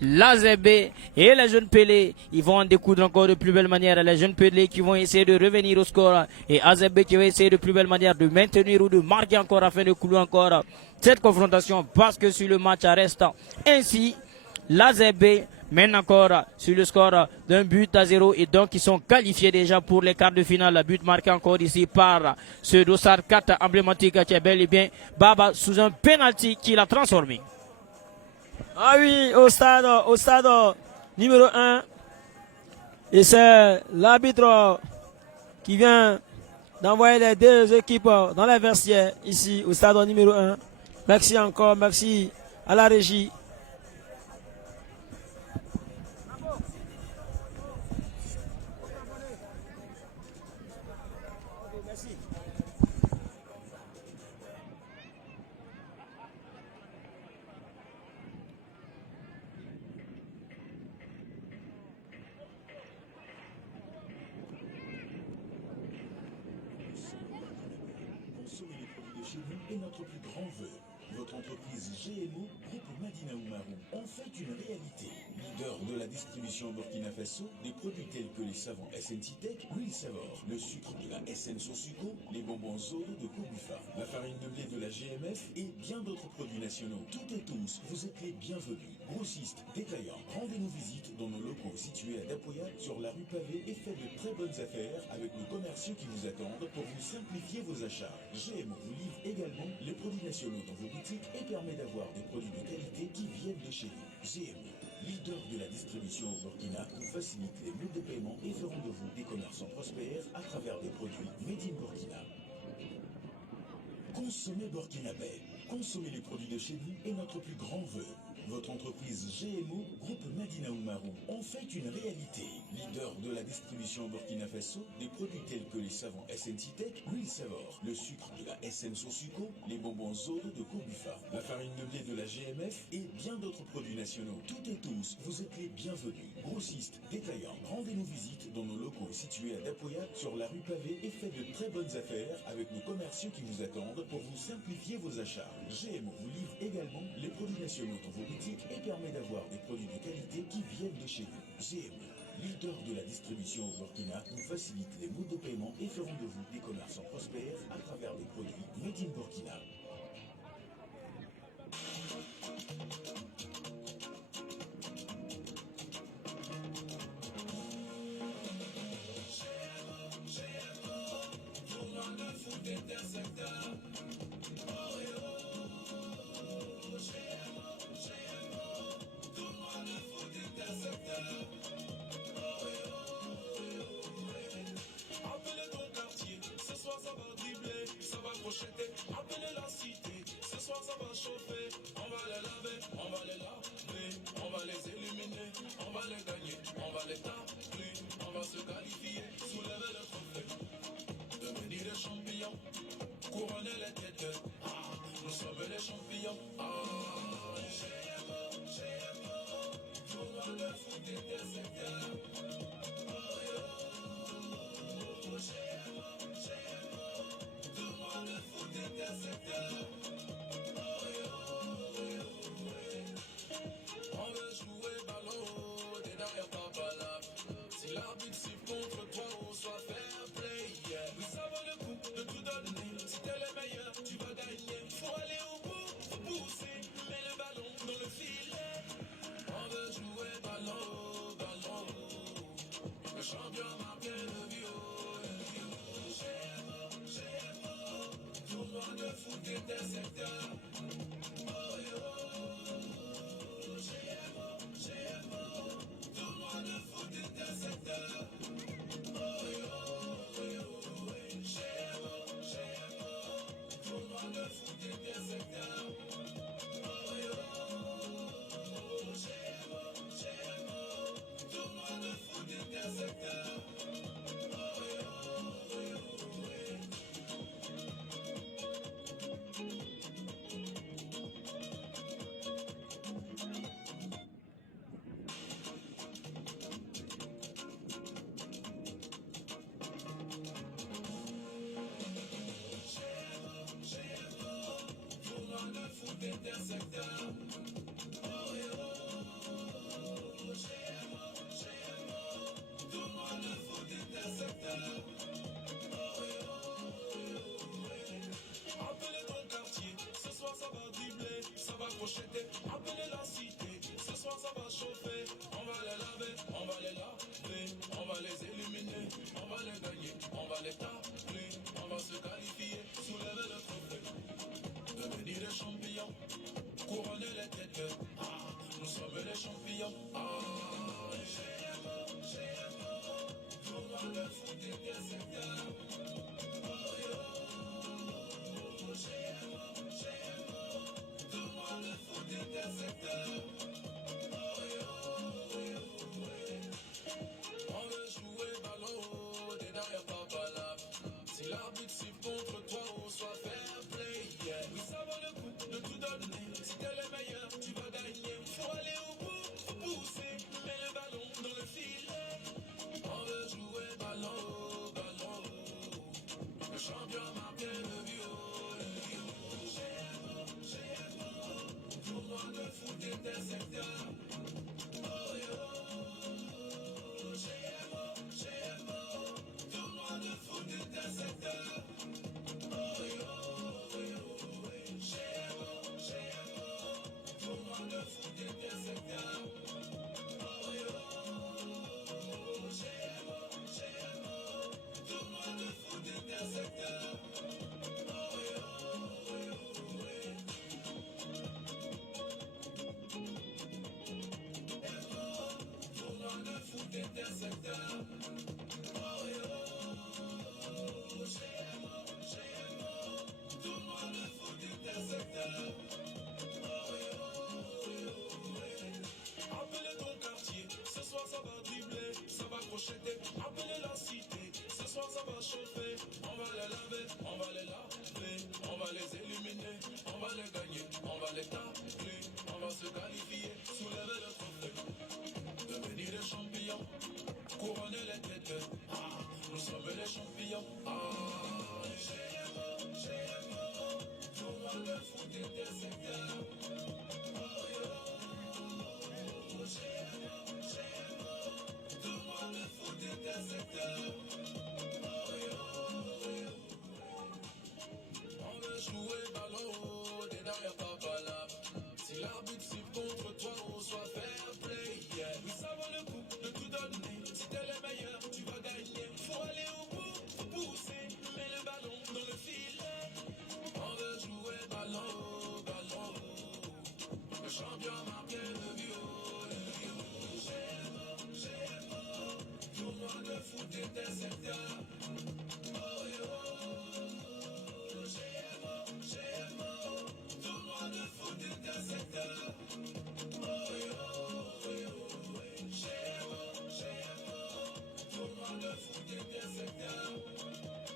l'AZB et les jeunes Pelés. Ils vont en découdre encore de plus belle manière. Les jeunes Pelés qui vont essayer de revenir au score et AZB qui va essayer de plus belle manière de maintenir ou de marquer encore afin de clouer encore cette confrontation parce que sur le match reste ainsi. L'AZB mène encore sur le score d'un but à 0 et donc ils sont qualifiés déjà pour les quarts de finale. But marqué encore ici par ce dossard 4 emblématique qui est bel et bien Baba sous un penalty qui l'a transformé. Ah oui, au stade numéro 1. Et c'est l'arbitre qui vient d'envoyer les deux équipes dans les vestiaires ici au stade numéro 1. Merci encore, merci à la régie. Consommer les produits de chez nous est notre plus grand vœu. Votre entreprise GMO, Groupe Madina Oumarou, en fait une réalité. Leader de la distribution au Burkina Faso, des produits tels que les savons SNCitec, l'huile Savor, le sucre de la SN Sosuco, les bonbons Zoro de Kobufa, la farine de blé de la GMF et bien d'autres produits nationaux. Toutes et tous, vous êtes les bienvenus. Grossistes, détaillants, rendez-nous visite dans nos locaux situés à Dapoya sur la rue Pavée et faites de très bonnes affaires avec nos commerciaux qui vous attendent pour vous simplifier vos achats. GMO vous livre également les produits nationaux dans vos boutiques et permet d'avoir des produits de qualité qui viennent de chez vous. GMO, leader de la distribution au Burkina, vous facilite les modes de paiement et feront de vous des commerçants prospères à travers des produits made in Burkina. Consommez burkinabé. Consommer les produits de chez nous est notre plus grand vœu. Votre entreprise GMO, Groupe Madina Oumarou, en fait une réalité. Leader de la distribution au Burkina Faso, des produits tels que les savons SNCitec, l'huile Savor, le sucre de la SN Sosuco, les bonbons Zoro de Kobufa, la farine de blé de la GMF et bien d'autres produits nationaux. Toutes et tous, vous êtes les bienvenus. Grossistes, détaillants, rendez-nous visite dans nos locaux situés à Dapoya sur la rue Pavée et faites de très bonnes affaires avec nos commerciaux qui vous attendent pour vous simplifier vos achats. GMO vous livre également les produits nationaux dans vos boutiques et permet d'avoir des produits de qualité qui viennent de chez vous. GMO, leader de la distribution au Burkina, vous facilite les modes de paiement et feront de vous des commerçants prospères à travers des produits made in Burkina. Appelez ton quartier, ce soir ça va dribbler, ça va crocheter. Appelez la cité, ce soir ça va chauffer. On va les laver, on va les laver, on va les éliminer, on va les gagner, on va les taper, on va se qualifier, soulever le trophée, devenir des champions, couronner les têtes. Ah, nous sommes les champions. Ah, tournoi de foot intersecteur. On veut jouer ballon, t'es derrière ta balade. Si l'arbitre siffle contre toi, on soit fair play. Oui, ça vaut le coup de tout donner. Si t'es le meilleur, tu vas gagner. Faut aller au bout, faut pousser. Mets le ballon dans le filet. On veut jouer ballon, ballon. Le champion m'a bien le vieux. Tournoi de foot intersecteur. Tournoi de foot intersecteur. Tournoi de foot intersecteur. Tournoi de foot intersecteur. Appelez ton quartier, ce soir ça va dribbler, ça va crocheter. Appelez la cité, ce soir ça va chauffer. On va les laver, on va les laver, on va les éliminer, on va les gagner, on va les tacler, on va se qualifier, soulever le trophée, devenir des champions, couronner les têtes. Ah, nous sommes les champions. Ah, tournoi de foot intersecteur. Tournoi de foot intersecteur. On veut jouer ballon, t'es derrière papa là. Si l'arbitre siffle contre toi, on soit fair play. Yeah. Oui, ça vaut le coup de tout donner. Si t'es le meilleur, tu vas gagner. Faut aller au bout, faut pousser. Mets le ballon dans le filet. On veut jouer ballon, ballon. Le champion m'a bien vu. Tournoi de foot intersecteur. Oh yo, GMO, tournoi de foot intersecteur. Oh yo, GMO, tournoi de foot intersecteur. Oh yo, GMO, tournoi de foot intersecteur. Intersecteur. Oh yo, GMO, tournoi de foot intersecteur. Oh yo, appelez ton quartier, ce soir ça va dribbler, ça va crocheter. Appelez la cité, ce soir ça va chauffer. On va les laver, on va les laver, on va les éliminer, on va les gagner, on va les tacler, on va se qualifier, soulever le trophée, devenir des champions, couronner les têtes. Ah, nous sommes les champions. Ah, GMO, tournoi de foot intersecteur. Oh yo, GMO, tournoi de foot intersecteur. Oh yo, on veut jouer ballon, t'es derrière papa là. Si l'arbitre siffle contre toi, on soit fair play. Yeah. Oui, ça vaut le coup de tout donner. Si t'es le meilleur, tu vas gagner. Faut aller au bout, faut pousser. Mets le ballon dans le filet. On veut jouer ballon, ballon. Le champion m'a bien vu. GMO, tournoi de foot intersecteur. Oh yo, GMO, tournoi de foot intersecteur. Oh yo, GMO, tournoi de foot intersecteur.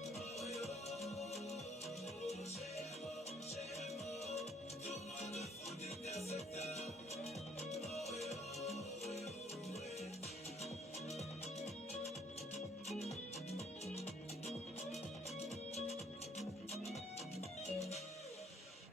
Oh yo, GMO, tournoi de foot intersecteur. Oh yo,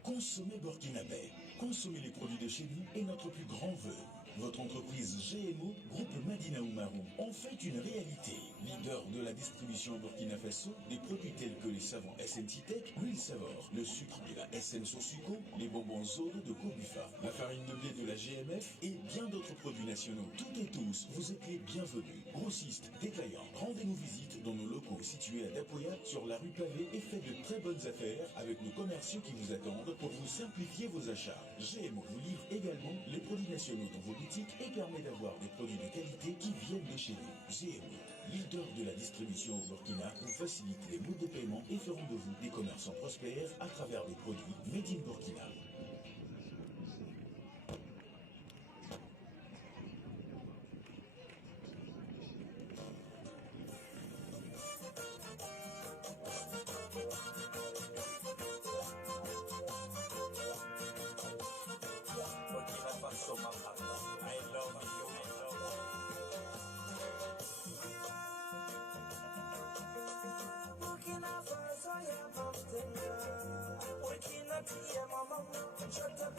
Consommez burkinabé. Consommez les produits de chez nous est notre plus grand vœu. Votre entreprise GMO, groupe Madina Oumarou, en fait une réalité. Leader de la distribution au Burkina Faso, des produits tels que les savons SNC Tech, l'huile Savor, le sucre de la SN Sosuco, les bonbons Zoro de Kobufa, la farine de blé de la GMF et bien d'autres produits nationaux. Toutes et tous, vous êtes les bienvenus. Grossistes, détaillants, rendez-nous visite dans nos locaux situés à Dapoya, sur la rue Pavé et faites de très bonnes affaires avec nos commerciaux qui vous attendent pour vous simplifier vos achats. GMO vous livre également les produits nationaux dans vos boutiques et permet d'avoir des produits de qualité qui viennent de chez nous. GMO, leader de la distribution au Burkina, vous facilite les modes de paiement et feront de vous des commerçants prospères à travers des produits made in Burkina. Shut up.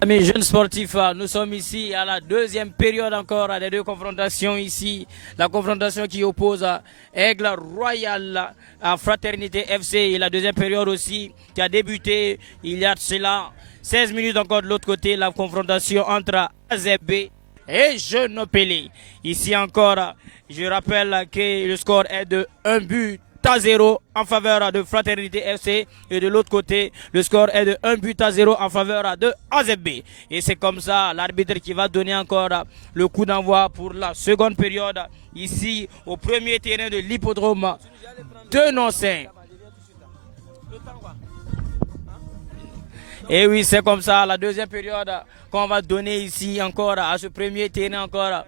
Amis jeunes sportifs, nous sommes ici à la deuxième période encore des deux confrontations ici. La confrontation qui oppose Aigle Royal à Fraternité FC et la deuxième période aussi qui a débuté il y a cela 16 minutes encore de l'autre côté. La confrontation entre AZB et Jeune Pelé. Ici encore, je rappelle que le score est de 1-0 en faveur de Fraternité FC et de l'autre côté le score est de 1-0 en faveur de AZB. Et c'est comme ça l'arbitre qui va donner encore le coup d'envoi pour la seconde période ici au premier terrain de l'hippodrome de Noncin. Et oui, c'est comme ça la deuxième période qu'on va donner ici encore à ce premier terrain encore.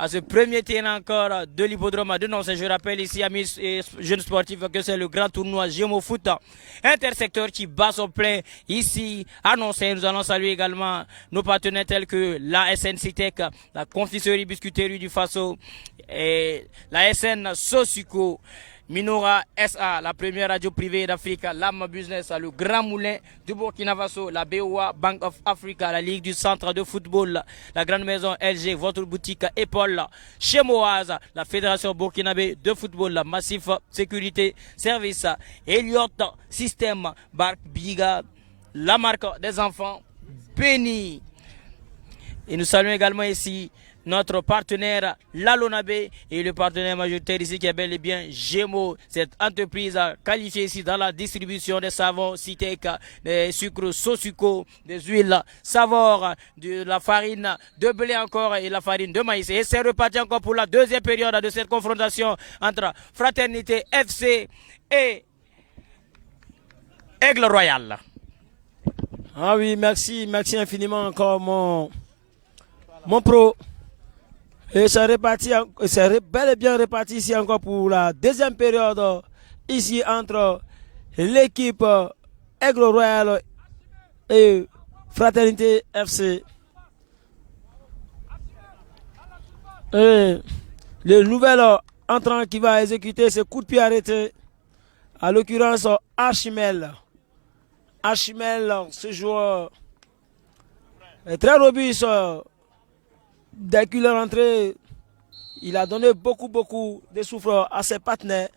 À ce premier terrain encore de l'hippodrome de Noncin. Je rappelle ici, amis et jeunes sportifs, que c'est le grand tournoi Gémo Foot intersecteur qui bat son plein ici à Noncin. Nous allons saluer également nos partenaires tels que la SN Citec, la confiserie biscuiterie du Faso et la SN Sosuco. Minora SA, la première radio privée d'Afrique, l'AM Business, le Grand Moulin du Burkina Faso, la BOA Bank of Africa, la Ligue du Centre de Football, la Grande Maison LG, votre boutique Épaule, chez Moaz, la Fédération burkinabé de football, Massif Sécurité Service, Elliott Système, Bark Biga, la marque des enfants, Béni. Et nous saluons également ici notre partenaire Lalonabé et le partenaire majoritaire ici qui est bel et bien Gémo, cette entreprise qualifiée ici dans la distribution des savons Citec, des sucres Sosuco, des huiles Savor, de la farine de blé encore et la farine de maïs. Et c'est reparti encore pour la deuxième période de cette confrontation entre Fraternité FC et Aigle Royal. Ah oui, merci infiniment encore mon pro. Et c'est bel et bien réparti ici encore pour la deuxième période ici entre l'équipe Aigle Royal et Fraternité FC. Et le nouvel entrant qui va exécuter ce coup de pied arrêté, à l'occurrence Archimel. Archimel, ce joueur est très robuste. Dès qu'il est rentré, il a donné beaucoup de souffle à ses partenaires.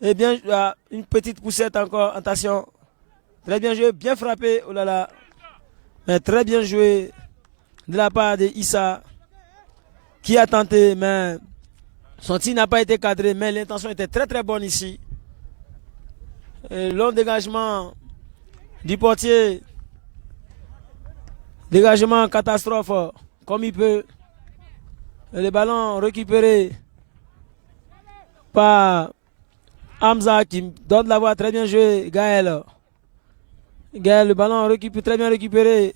Et bien, une petite poussette encore, attention. Très bien joué, bien frappé, oh là là. Mais très bien joué de la part de Issa, qui a tenté, mais son tir n'a pas été cadré, mais l'intention était très bonne ici. Et long dégagement du portier. Dégagement catastrophe. Comme il peut. Et le ballon récupéré par Hamza qui donne la voie. Très bien joué, Gaël. Gaël, le ballon très bien récupéré.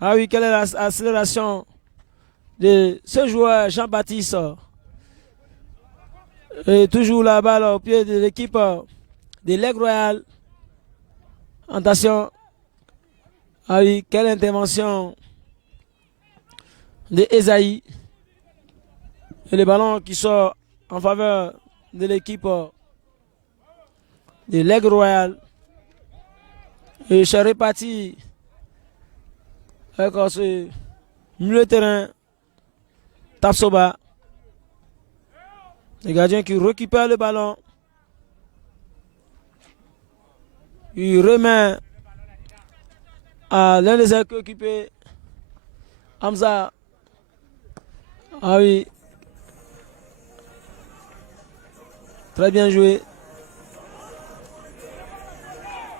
Ah oui, quelle est l'accélération de ce joueur Jean-Baptiste. Et toujours la balle au pied de l'équipe de l'Aigle Royal. Attention. Ah oui, quelle intervention de Esaïe. Et le ballon qui sort en faveur de l'équipe de l'Aigle Royal. Et je réparti avec ce milieu de terrain. Tapsoba. Le gardien qui récupère le ballon. Il remet à l'un des occupés. Hamza. Ah oui. Très bien joué.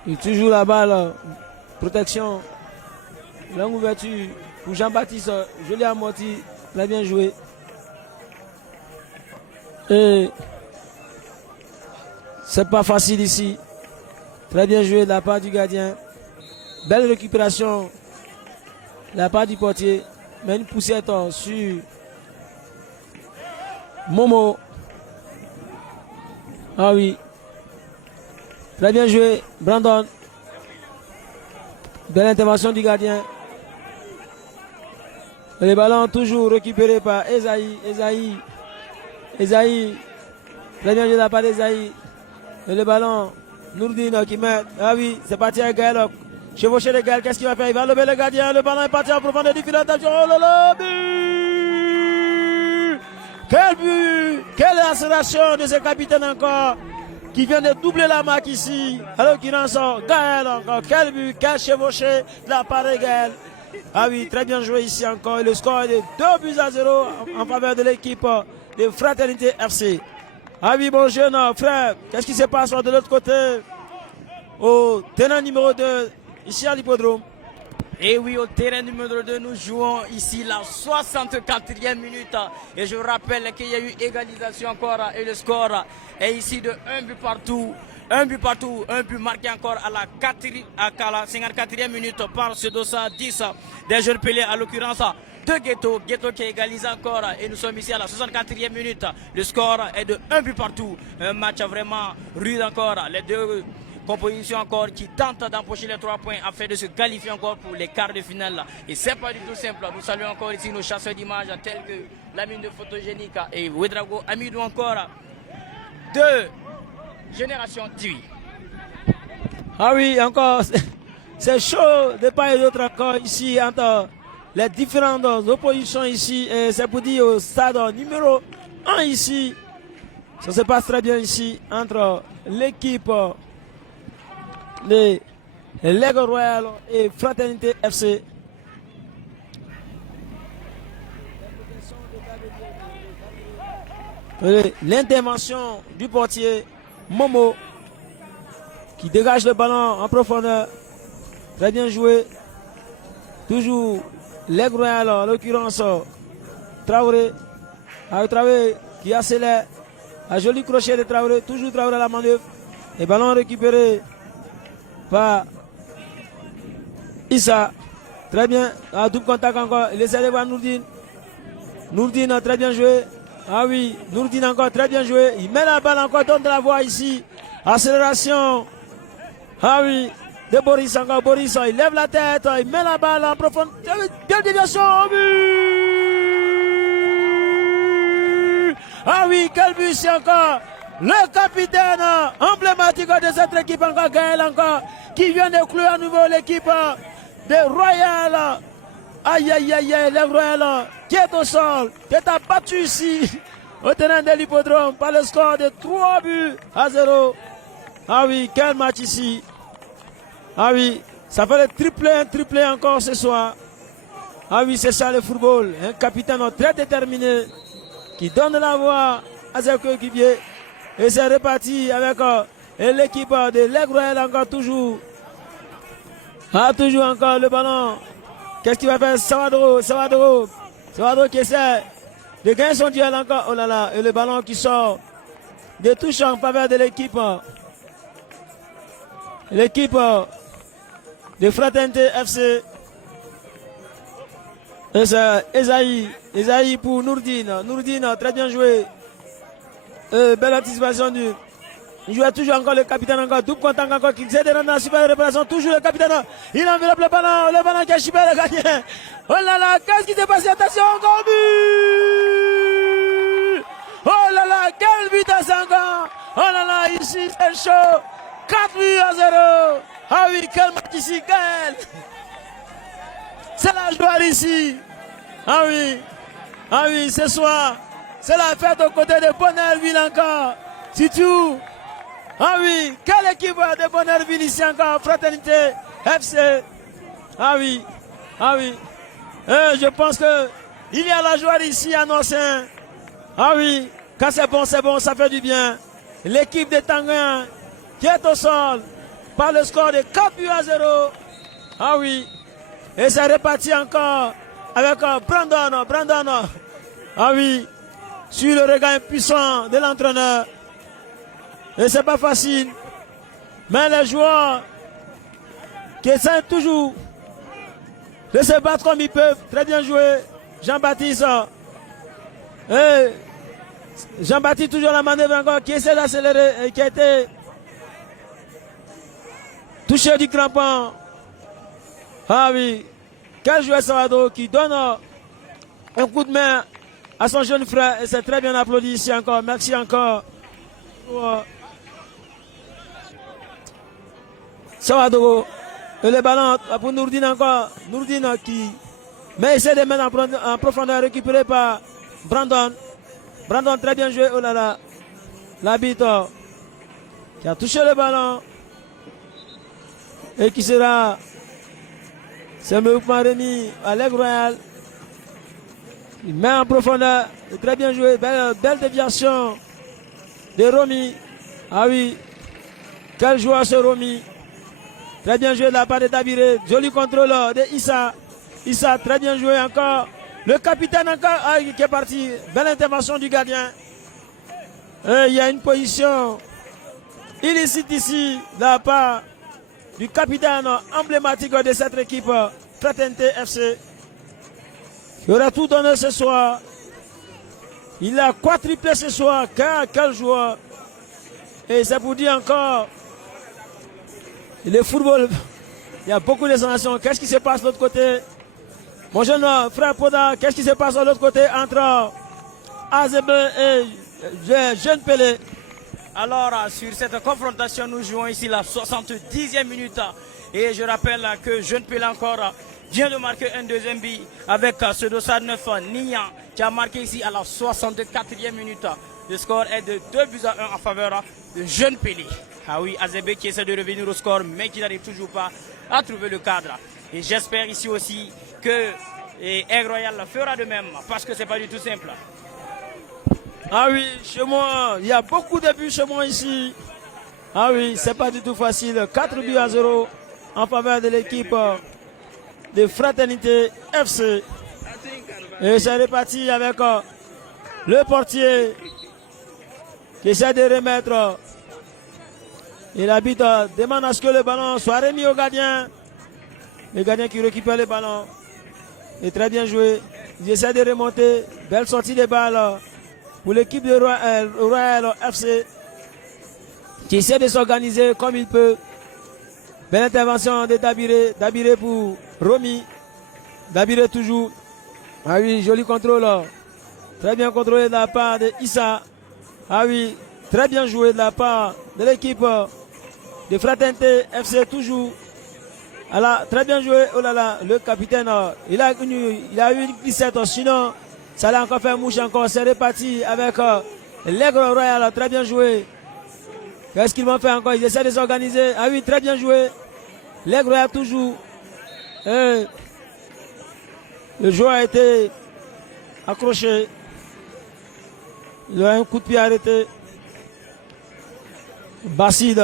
Il toujours la balle. Protection. Longue ouverture pour Jean-Baptiste. Joli amorti. Très bien joué. Et c'est pas facile ici. Très bien joué de la part du gardien. Belle récupération de la part du portier. Mais une poussette sur Momo. Ah oui. Très bien joué, Brandon. Belle intervention du gardien. Et le ballon toujours récupéré par Esaïe. Esaïe. Très bien joué de la part d'Esaïe. Et le ballon, Nourdine qui met. Ah oui, c'est parti avec Gaël. Chevauché de Gaël, qu'est-ce qu'il va faire? Il va lever le gardien. Le ballon est parti en profondeur du filet. Attention, oh là là, but! Quel but! Quelle accélération de ce capitaine encore, qui vient de doubler la marque ici. Alors qu'il en sort Gaël encore. Quel but, quel chevauché de la part de Gaël. Ah oui, très bien joué ici encore. Et le score est de 2-0 en faveur de l'équipe de Fraternité FC. Ah oui, mon jeune frère, qu'est-ce qui se passe de l'autre côté? Au terrain numéro 2, ici à l'hippodrome. Et oui, au terrain numéro 2, nous jouons ici la 64e minute. Et je rappelle qu'il y a eu égalisation encore et le score est ici de 1 but partout. Un but partout, un but marqué encore à la 54e minute par ce Dossa 10 des jeunes pelés, à l'occurrence de Ghetto qui égalise encore. Et nous sommes ici à la 64e minute. Le score est de 1 but partout. Un match vraiment rude encore. Les deux compositions encore qui tentent d'empocher les 3 points afin de se qualifier encore pour les quarts de finale. Et c'est pas du tout simple. Nous saluons encore ici nos chasseurs d'images tels que Lamine de Photogénique et Ouedrago Amidou encore de Génération TV. Ah oui, encore, c'est chaud de part et d'autre encore ici entre les différentes oppositions ici. Et c'est pour dire au stade numéro 1 ici. Ça se passe très bien ici entre l'équipe de l'Aigle Royal et Fraternité FC. L'intervention du portier Momo qui dégage le ballon en profondeur. Très bien joué. Toujours l'Aigle Royal, en l'occurrence Traoré. Traoré qui accélère. Un joli crochet de Traoré. Toujours Traoré à la manœuvre. Et ballon récupéré par Issa. Très bien. Double contact encore. Il essaie de voir Nourdine. Nourdine, très bien joué. Ah oui, Nourdine encore très bien joué. Il met la balle encore, donne de la voie ici. Accélération. Ah oui, de Boris encore. Boris, il lève la tête. Il met la balle en profondeur. Quelle déviation. Oh, but. Ah oui, quel but c'est encore. Le capitaine emblématique de cette équipe encore, Gaël encore, qui vient de clouer à nouveau l'équipe de Royal. Aïe, aïe, aïe, aïe, le Royal qui est au sol, qui est abattu ici au terrain de l'hippodrome par le score de 3-0. Ah oui, quel match ici. Ah oui, ça fait le triplé encore ce soir. Ah oui, c'est ça le football. Un capitaine très déterminé qui donne la voix à ses coéquipiers. Et c'est reparti avec l'équipe de l'Aigle Royal encore toujours. Ah, toujours encore le ballon. Qu'est-ce qu'il va faire? Sawadro qui essaie de gagner son duel encore. Oh là là, et le ballon qui sort de touche en faveur de l'équipe. L'équipe de Fraternité FC. Et c'est Esaïe pour Nourdine. Nourdine, très bien joué. Belle anticipation du. Il joue toujours encore le capitaine, encore double contact encore qui essaie de rendre la super réparation. Toujours le capitaine. Il enveloppe le ballon qui a chipé le gardien. Oh là là, qu'est-ce qui s'est passé? Attention, encore but! Oh là là, quel but à 5 ans! Oh là là, ici c'est chaud. 4 buts à 0. Ah oui, quel match ici, Gaël! C'est la joie ici. Ah oui, ce soir, c'est la fête aux côtés de Bonneuil-Ville encore. Surtout, ah oui, quelle équipe de Bonneuil-Ville ici encore, Fraternité FC. Ah oui. Je pense que il y a la joie ici à Norcin. Ah oui, quand c'est bon, ça fait du bien. L'équipe de Tanguin qui est au sol par le score de 4 buts à 0. Ah oui. Et ça repartit encore avec Brandon. Ah oui. Sur le regard impuissant de l'entraîneur. Et c'est pas facile. Mais les joueurs qui essaient toujours de se battre comme ils peuvent. Très bien joué. Jean-Baptiste. Et Jean-Baptiste toujours la manœuvre encore qui essaie d'accélérer et qui a été touché du crampon. Ah oui. Quel joueur Salvador qui donne un coup de main à son jeune frère. Et c'est très bien applaudi ici encore. Merci encore. Salvador. Et le ballon pour Nourdine encore. Nourdine qui essaie de mettre en profondeur récupéré par Brandon. Brandon très bien joué. Oh là là. L'arbitre qui a touché le ballon. Et qui sera. C'est le mouvement remis à l'Aigle Royal. Il met en profondeur. Très bien joué. Belle déviation de Romy. Ah oui. Quel joueur ce Romy. Très bien joué de la part de Dabiré. Joli contrôle de Issa. Issa, très bien joué encore. Le capitaine encore qui est parti. Belle intervention du gardien. Et il y a une position illicite ici de la part du capitaine emblématique de cette équipe Fraternité FC. Il aura tout donné ce soir. Il a quadruplé ce soir. Quel joueur. Et c'est pour dire encore, le football, il y a beaucoup de sensations. Qu'est-ce qui se passe de l'autre côté? Mon jeune frère Poda, qu'est-ce qui se passe de l'autre côté entre AZB et Jeune Pelé? Alors, sur cette confrontation, nous jouons ici la 70e minute. Et je rappelle que Jeune Pelé encore vient de marquer un deuxième but avec ce dossard 9 Nian qui a marqué ici à la 64e minute. Le score est de 2 buts à 1 en faveur de Jeune Pelé. Ah oui, AZB qui essaie de revenir au score mais qui n'arrive toujours pas à trouver le cadre. Et j'espère ici aussi que Aigle Royal fera de même parce que c'est pas du tout simple. Ah oui, chez moi, il y a beaucoup de buts chez moi ici. Ah oui, c'est pas du tout facile. 4 buts à 0 en faveur de l'équipe de Fraternité FC. Et c'est reparti avec le portier qui essaie de remettre. Et l'arbitre demande à ce que le ballon soit remis au gardien. Le gardien qui récupère le ballon. Et très bien joué. Il essaie de remonter. Belle sortie de balle pour l'équipe de Royal FC qui essaie de s'organiser comme il peut. Belle intervention de Dabiré. Dabiré pour Romy. Dabiré toujours. Ah oui, joli contrôle. Très bien contrôlé de la part de Issa. Ah oui, très bien joué de la part de l'équipe de Fraternité FC toujours. Alors, très bien joué. Oh là là, le capitaine, il a eu une glissette. Sinon, ça l'a encore fait mouche encore. C'est reparti avec l'Aigle Royal. Très bien joué. Qu'est-ce qu'ils vont faire encore? Ils essaient de s'organiser. Ah oui, très bien joué. L'Aigle Royal toujours. Et le joueur a été accroché. Il a un coup de pied arrêté. Basside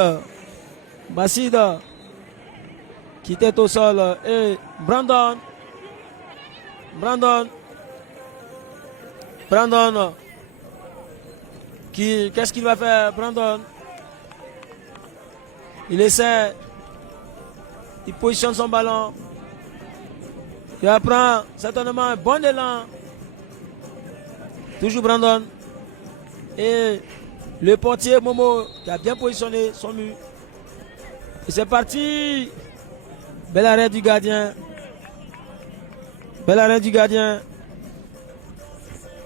qui était au sol. Et Brandon Qu'est-ce qu'il va faire, Brandon? Il essaie. Il positionne son ballon. Il prend certainement un bon élan. Toujours Brandon. Et le portier Momo qui a bien positionné son mur. Et c'est parti. Bel arrêt du gardien. Bel arrêt du gardien.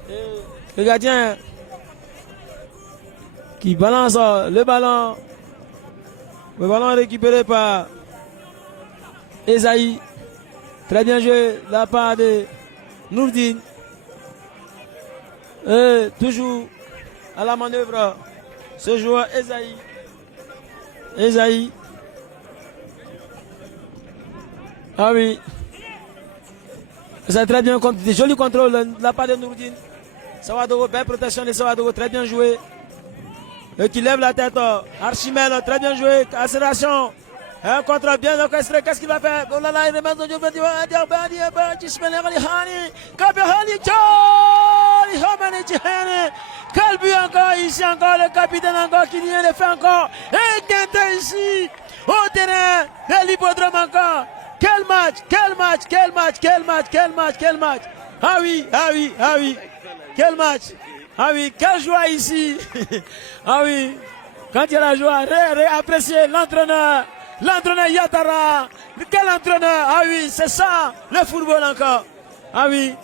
Et le gardien qui balance le ballon. Le ballon est récupéré par Esaïe. Très bien joué de la part de Nourdine. Et toujours à la manœuvre, ce joueur Esaïe. Esaïe. Ah oui. C'est très bien, des jolis contrôles de la part de Nourdine. Sawadogo, belle protection de Sawadogo, très bien joué. Et qui lève la tête. Archimel, très bien joué. Accélération. Un contrôle bien orchestré. Qu'est-ce qu'il va faire? Oh là là, il remet son jeu. Quel but encore ici, encore le capitaine encore qui vient de faire encore. Et Quentin ici, au terrain de l'hippodrome encore. Quel match, quel match, quel match, quel match, quel match, quel match. Ah oui, ah oui, ah oui. Quel match. Ah oui, quelle joie ici. Ah oui, quand il y a la joie, apprécier l'entraîneur. L'entraîneur Yatara. Quel entraîneur. Ah oui, c'est ça, le football encore. Ah oui,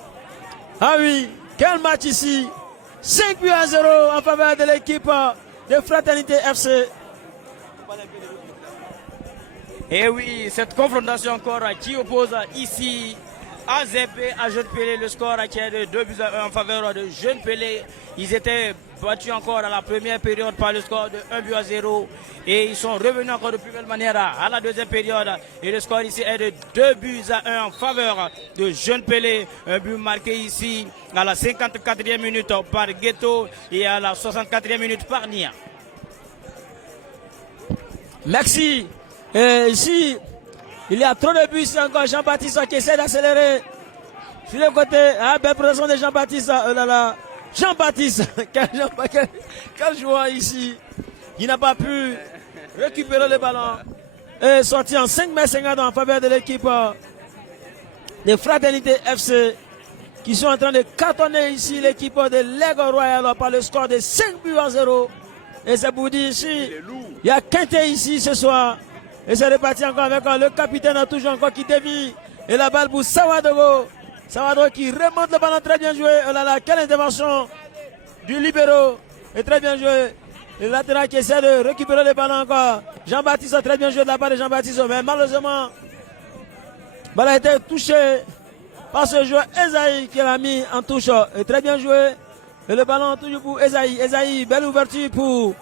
ah oui, quel match ici. 5-0 en faveur de l'équipe de Fraternité FC. Et oui, cette confrontation encore qui oppose ici AZP à Jeune Pelé, le score qui est de 2-1 en faveur de Jeune Pelé. Ils étaient battus encore à la première période par le score de 1-0 et ils sont revenus encore de plus belle manière à la deuxième période et le score ici est de 2-1 en faveur de Jeune Pelé. Un but marqué ici à la 54e minute par Ghetto et à la 64e minute par Nia. Merci. Et ici, il y a trop de buts ici encore. Jean-Baptiste qui essaie d'accélérer. Sur le côté, belle progression de Jean-Baptiste. Oh là là. Jean-Baptiste, quel joueur ici. Il n'a pas pu récupérer le ballon. Et sorti en 5-50 en faveur de l'équipe de Fraternité FC. Qui sont en train de cartonner ici l'équipe de l'Aigle Royal par le score de 5-0. Et c'est pour dire ici, il y a Quintet ici ce soir. Et c'est reparti encore avec le capitaine toujours encore qui dévie. Et la balle pour Sawadogo. Sawadogo qui remonte le ballon, très bien joué. Oh là là, quelle intervention du libéro. Et très bien joué. Le latéral qui essaie de récupérer le ballon encore. Jean-Baptiste, très bien joué de la part de Jean-Baptiste. Mais malheureusement, le ballon a été touché par ce joueur Esaïe qui l'a mis en touche. Et très bien joué. Et le ballon toujours pour Esaïe. Esaïe, belle ouverture pour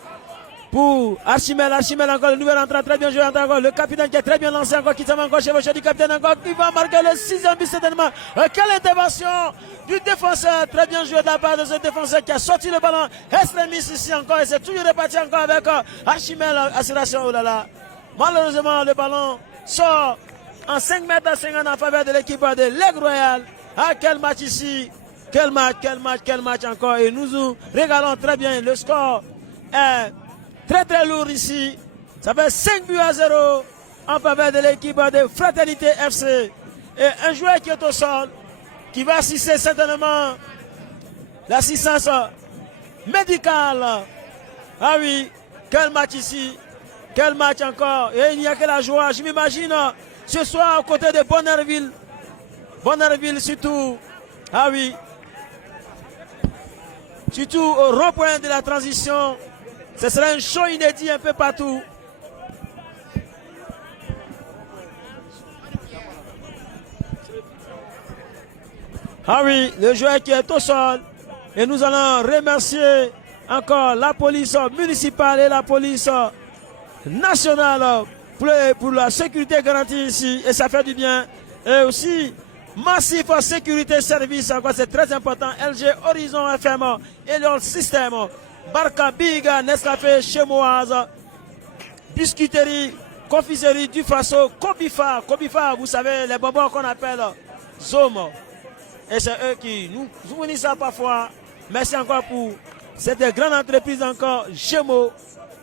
Archimel. Archimel encore le nouvel entrant, très bien joué encore. Le capitaine qui est très bien lancé encore, qui s'en va encore chevauché du capitaine encore, qui va marquer le 6e but certainement. Quelle intervention du défenseur, très bien joué de la part de ce défenseur qui a sorti le ballon. Extrémiste ici encore, et c'est toujours reparti encore avec Archimel. Accélération, oh là là. Malheureusement, le ballon sort en 5,50 m en faveur de l'équipe de l'Aigle Royal. Ah, quel match ici. Quel match, quel match, quel match encore. Et nous régalons très bien. Le score est très très lourd ici. Ça fait 5-0 en faveur de l'équipe de Fraternité FC. Et un joueur qui est au sol, qui va assister certainement l'assistance médicale. Ah oui, quel match ici. Quel match encore. Et il n'y a que la joie. Je m'imagine ce soir aux côtés de Bonnerville. Bonnerville surtout. Ah oui. Surtout au rond-point de la transition. Ce sera un show inédit un peu partout. Ah oui, le joueur qui est au sol. Et nous allons remercier encore la police municipale et la police nationale pour la sécurité garantie ici. Et ça fait du bien. Et aussi, Massif Sécurité Service, c'est très important. LG Horizon FM et leur système. Barca Biga, Nescafé, Chemoise, Biscuiterie, Confiserie du Faso, Kobifa. Kobifa, vous savez, les bonbons qu'on appelle Zom. Et c'est eux qui nous fournissent ça parfois. Merci encore pour cette grande entreprise encore, Gémeaux,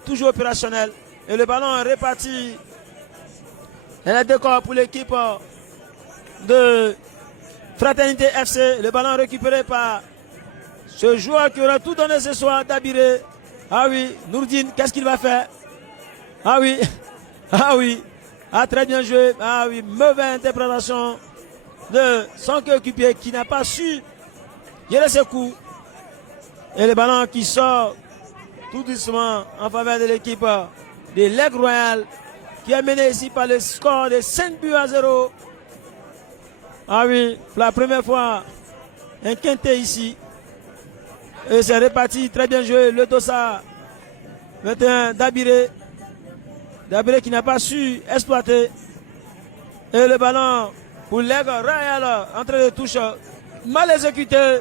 toujours opérationnel. Et le ballon est réparti. Elle a décor pour l'équipe de Fraternité FC. Le ballon récupéré par ce joueur qui aura tout donné ce soir, Dabiré. Ah oui, Nourdine, qu'est-ce qu'il va faire? Ah oui, ah oui, ah très bien joué. Ah oui, mauvaise interprétation de son coéquipier qui n'a pas su gérer ses coups. Et le ballon qui sort tout doucement en faveur de l'équipe de l'Aigle Royal qui est mené ici par le score de 5-0. Ah oui, pour la première fois, un quintet ici. Et c'est réparti, très bien joué. Le Dossa, maintenant Dabiré. Dabiré qui n'a pas su exploiter. Et le ballon pour l'Aigle Royal, entrée de touche, mal exécuté.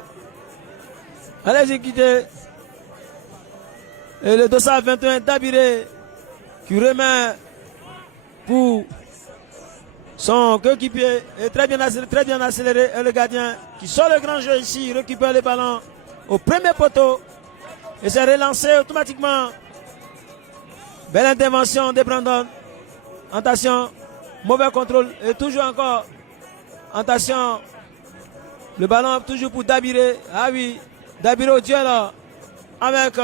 Mal exécuté. Et le Dossa 21, Dabiré, qui remet pour son coéquipier. Et très bien accéléré. Et le gardien qui sort le grand jeu ici, récupère le ballon au premier poteau. Et c'est relancé automatiquement. Belle intervention de Brandon. Attention, mauvais contrôle. Et toujours encore. Attention. Le ballon toujours pour Dabiré. Ah oui, Dabiré au duel avec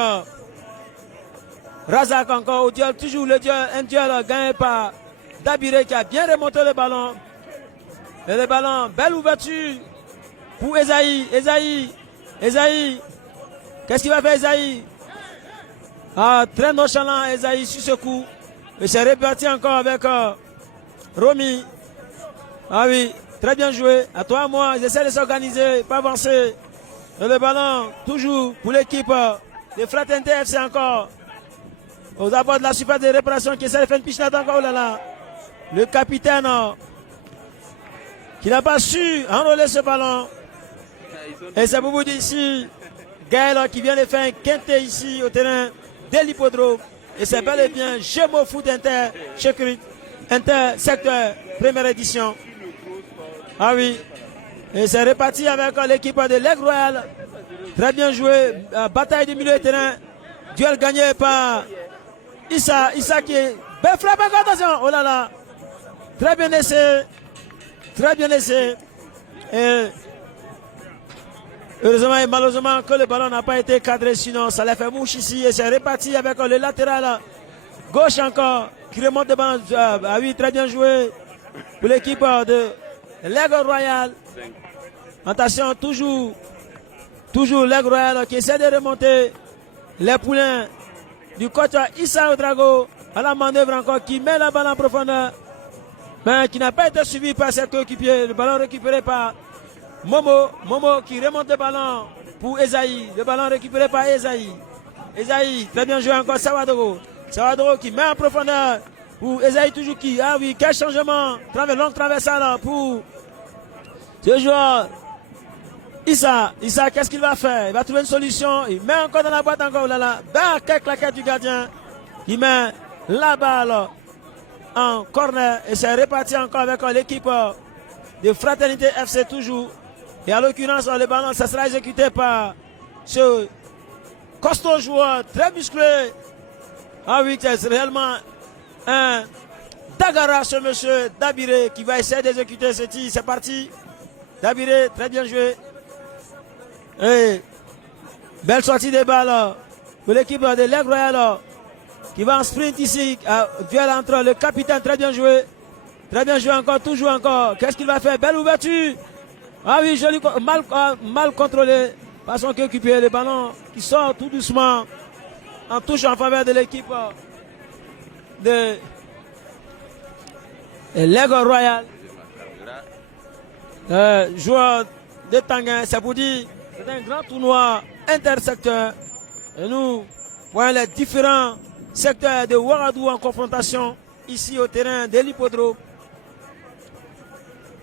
Razak encore au duel. Toujours le duel, un duel gagné par Dabiré qui a bien remonté le ballon. Et le ballon, belle ouverture pour Esaïe. Esaïe. Qu'est-ce qu'il va faire Esaïe? Ah, très nonchalant Esaïe sur ce coup. Et c'est réparti encore avec Romy. Ah oui, très bien joué. À toi, moi, ils essaient de s'organiser, pas avancer. Et le ballon, toujours pour l'équipe de Fraternité FC encore. Aux abords de la surface de réparation qui essaie de faire une pichenette encore. Oh là là. Le capitaine qui n'a pas su enrôler ce ballon. Et c'est pour vous dire ici, Gaël qui vient de faire un quintet ici au terrain de l'hippodrome. Et c'est bel et bien Gémeaux Foot Inter secteur première édition. Ah oui. Et c'est réparti avec l'équipe de l'Aigle Royal. Très bien joué. Bataille du milieu de terrain. Duel gagné par Issa. Issa qui est... Ben frappe, attention. Oh là là. Très bien essayé. Très bien essayé. Et heureusement et malheureusement que le ballon n'a pas été cadré, sinon ça l'a fait mouche ici. Et c'est réparti avec le latéral gauche encore qui remonte devant. Ah oui, très bien joué pour l'équipe de l'Aigle Royal. Attention, toujours l'Aigle Royal qui essaie de remonter les poulains du coach Issa Ouedraogo à la manœuvre encore qui met la balle en profondeur. Mais qui n'a pas été suivi par ses coéquipiers. Le ballon récupéré par Momo qui remonte le ballon pour Esaïe. Le ballon récupéré par Esaïe. Esaïe, très bien joué encore Sawadoro qui met en profondeur pour Esaïe toujours qui. Ah oui, quel changement. Longue traversale pour ce joueur. Issa, qu'est-ce qu'il va faire? Il va trouver une solution. Il met encore dans la boîte encore. Là. Quelle claquette du gardien. Il met la balle en corner. Et c'est réparti encore avec l'équipe de Fraternité FC toujours. Et à l'occurrence, le ballon, ça sera exécuté par ce costaud joueur très musclé. Ah oui, c'est réellement un Dagara, ce monsieur Dabiré qui va essayer d'exécuter ce tir. C'est parti. Dabiré, très bien joué. Et belle sortie de balle pour l'équipe de l'Aigle Royal qui va en sprint ici. Duel entre le capitaine, très bien joué. Très bien joué encore, toujours encore. Qu'est-ce qu'il va faire? Belle ouverture. Ah oui, joli, mal contrôlé par son coéquipier. Le ballon qui sort tout doucement en touche en faveur de l'équipe de l'Aigle Royal. Joueur de Tanguin, c'est pour dire c'est un grand tournoi intersecteur. Et nous voyons les différents secteurs de Ouagadougou en confrontation ici au terrain de l'hippodrome.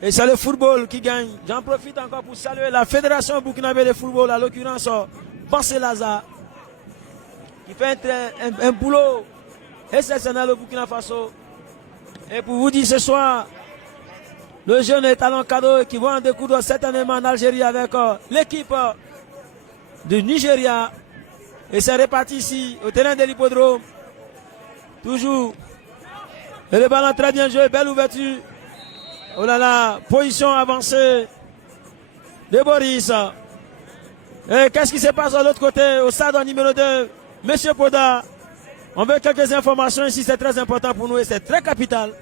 Et c'est le football qui gagne. J'en profite encore pour saluer la Fédération burkinabé de football, à l'occurrence Bansé Laza, qui fait un boulot exceptionnel au Burkina Faso. Et pour vous dire ce soir, le jeune talent cadeau qui vont en découdre certainement en Algérie avec l'équipe du Nigeria. Et c'est reparti ici, au terrain de l'hippodrome. Toujours. Et le ballon très bien joué, belle ouverture. Oh là là, position avancée de Boris. Et qu'est-ce qui se passe de l'autre côté, au stade numéro 2? Monsieur Poda, on veut quelques informations ici, c'est très important pour nous et c'est très capital.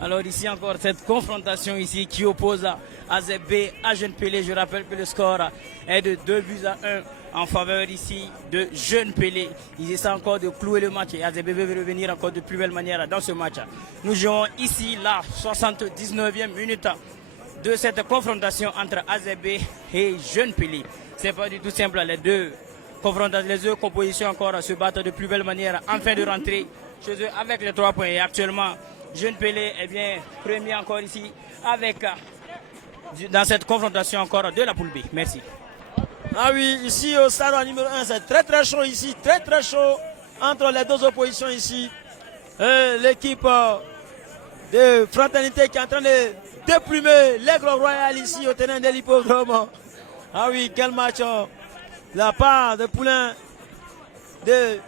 Alors ici encore cette confrontation ici qui oppose AZB à Jeune Pelé. Je rappelle que le score est de 2-1 en faveur ici de Jeune Pelé. Ils essaient encore de clouer le match et AZB veut revenir encore de plus belle manière dans ce match. Nous jouons ici la 79e minute de cette confrontation entre AZB et Jeune Pelé. C'est pas du tout simple, les deux compositions encore se battent de plus belle manière en fin de rentrée chez eux avec les 3 points. Et actuellement, Jeune Pelé est bien premier encore ici avec dans cette confrontation encore de la poule B. Merci. Ah oui, ici au stade numéro 1, c'est très très chaud ici, très chaud entre les deux oppositions ici. L'équipe de Fraternité qui est en train de déplumer l'Aigle Royal ici au terrain de l'hippodrome. Ah oui, quel match. La part de Poulain de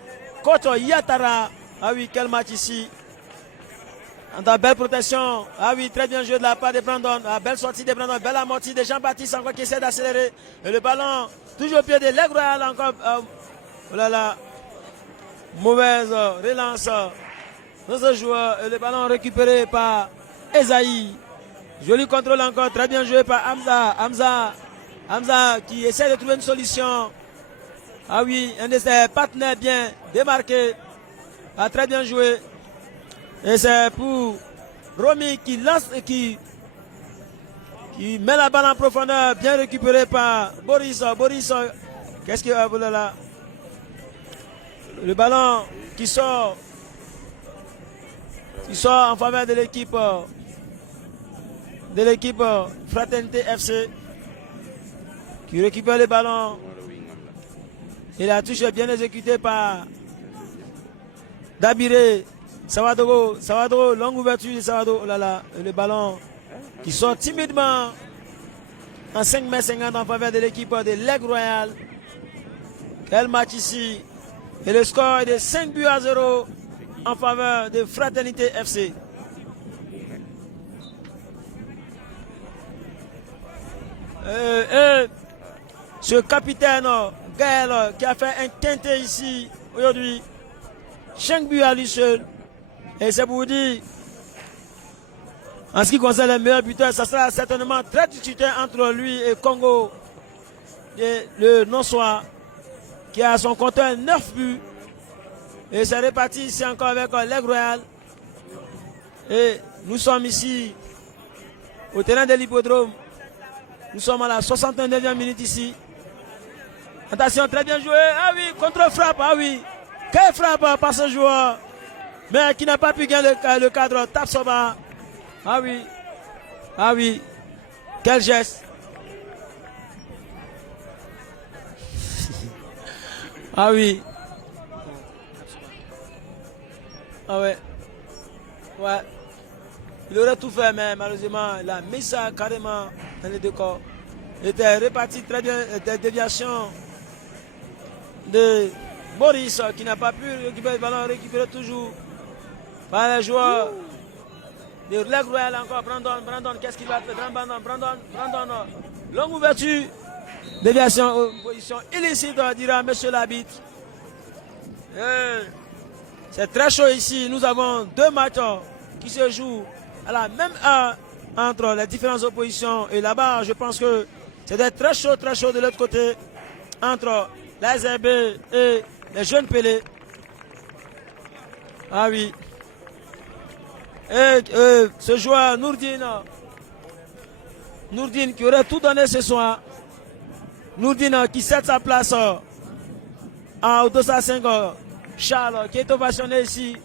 Koto Yatara. Ah oui, quel match ici. En belle protection. Ah oui, très bien joué de la part de Brandon. Ah, belle sortie de Brandon, belle amortie de Jean-Baptiste encore qui essaie d'accélérer. Et le ballon, toujours au pied de l'Aigle Royal encore. Oh là là. Mauvaise relance de ce joueur. Et le ballon récupéré par Esaïe. Joli contrôle encore, très bien joué par Hamza. Hamza qui essaie de trouver une solution. Ah oui, un de ses partenaires bien démarqué. Ah, très bien joué. Et c'est pour Romy qui lance et qui met la balle en profondeur, bien récupéré par Boris. Boris, qu'est-ce qu'il y a là? Le ballon qui sort en faveur de l'équipe Fraternité FC qui récupère le ballon. Et la touche est bien exécutée par Dabiré. Sawadoro, longue ouverture de Sawadoro. Oh là là, le ballon qui sort timidement en 5m50 en faveur de l'équipe de l'Aigle Royal. Quel match ici. Et le score est de 5-0 en faveur de Fraternité FC. Ce capitaine Gaël qui a fait un quintet ici aujourd'hui. 5 buts à lui seul. Et c'est pour vous dire, en ce qui concerne les meilleurs buteurs, ça sera certainement très discuté entre lui et Congo, le non-soir, qui a son compteur 9 buts. Et c'est reparti ici encore avec l'Aigle Royal. Et nous sommes ici au terrain de l'hippodrome. Nous sommes à la 69e minute ici. Attention, très bien joué. Ah oui, contre-frappe. Ah oui. Quelle frappe par ce joueur. Mais qui n'a pas pu gagner le cadre. Tape son bas. Ah oui. Ah oui. Quel geste. Ah oui. Ah ouais. Ouais. Il aurait tout fait, mais malheureusement, il a mis ça carrément dans les deux corps. Il était réparti très bien des déviations de Boris qui n'a pas pu récupérer le ballon, récupérer toujours par les joueurs de l'Aigle Royal encore. Brandon, qu'est-ce qu'il va faire? Brandon, longue ouverture, déviation, position illicite, dira monsieur l'arbitre. C'est très chaud ici. Nous avons 2 matchs qui se jouent à la même heure entre les différentes oppositions. Et là-bas, je pense que c'était très chaud de l'autre côté entre l'AZB et les Jeunes Pelé. Ah oui. Et ce joueur Nourdine qui aurait tout donné ce soir. Nourdine qui cède sa place au 205 Charles qui est ovationné ici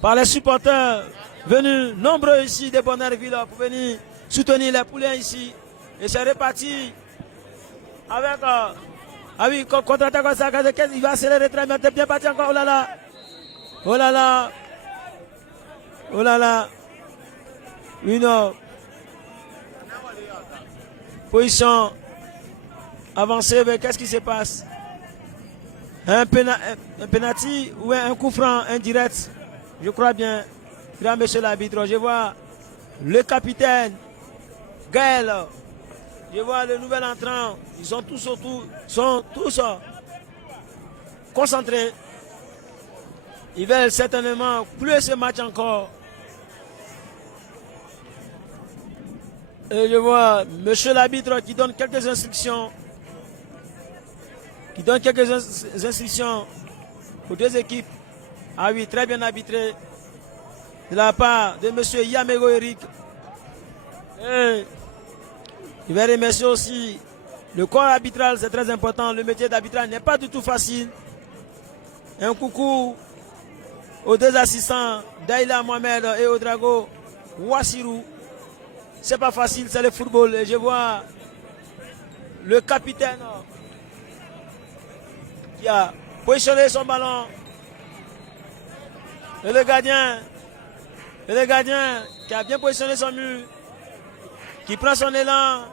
par les supporters venus nombreux ici de Bonnerville pour venir soutenir les poulains ici. Et c'est reparti avec ah oui, contre-attaque comme ça, il va accélérer très bien, bien parti encore. Oh là là. Oh là là. Oh là là. Une position avancée, mais qu'est-ce qui se passe? un penalty ou un coup franc indirect. Je crois bien, grand monsieur l'arbitre. Je vois le capitaine Gaël. Je vois le nouvel entrant. Ils sont tous concentrés. Ils veulent certainement plus ce match encore. Et je vois monsieur l'arbitre qui donne quelques instructions. Aux deux équipes. Ah oui, très bien arbitré de la part de monsieur Yamego Eric. Et je vais remercier aussi le corps arbitral, c'est très important. Le métier d'arbitrage n'est pas du tout facile. Un coucou aux deux assistants, Daïla Mohamed et Odrago Wassirou. C'est pas facile, c'est le football. Et je vois le capitaine qui a positionné son ballon. Et le gardien qui a bien positionné son mur, qui prend son élan.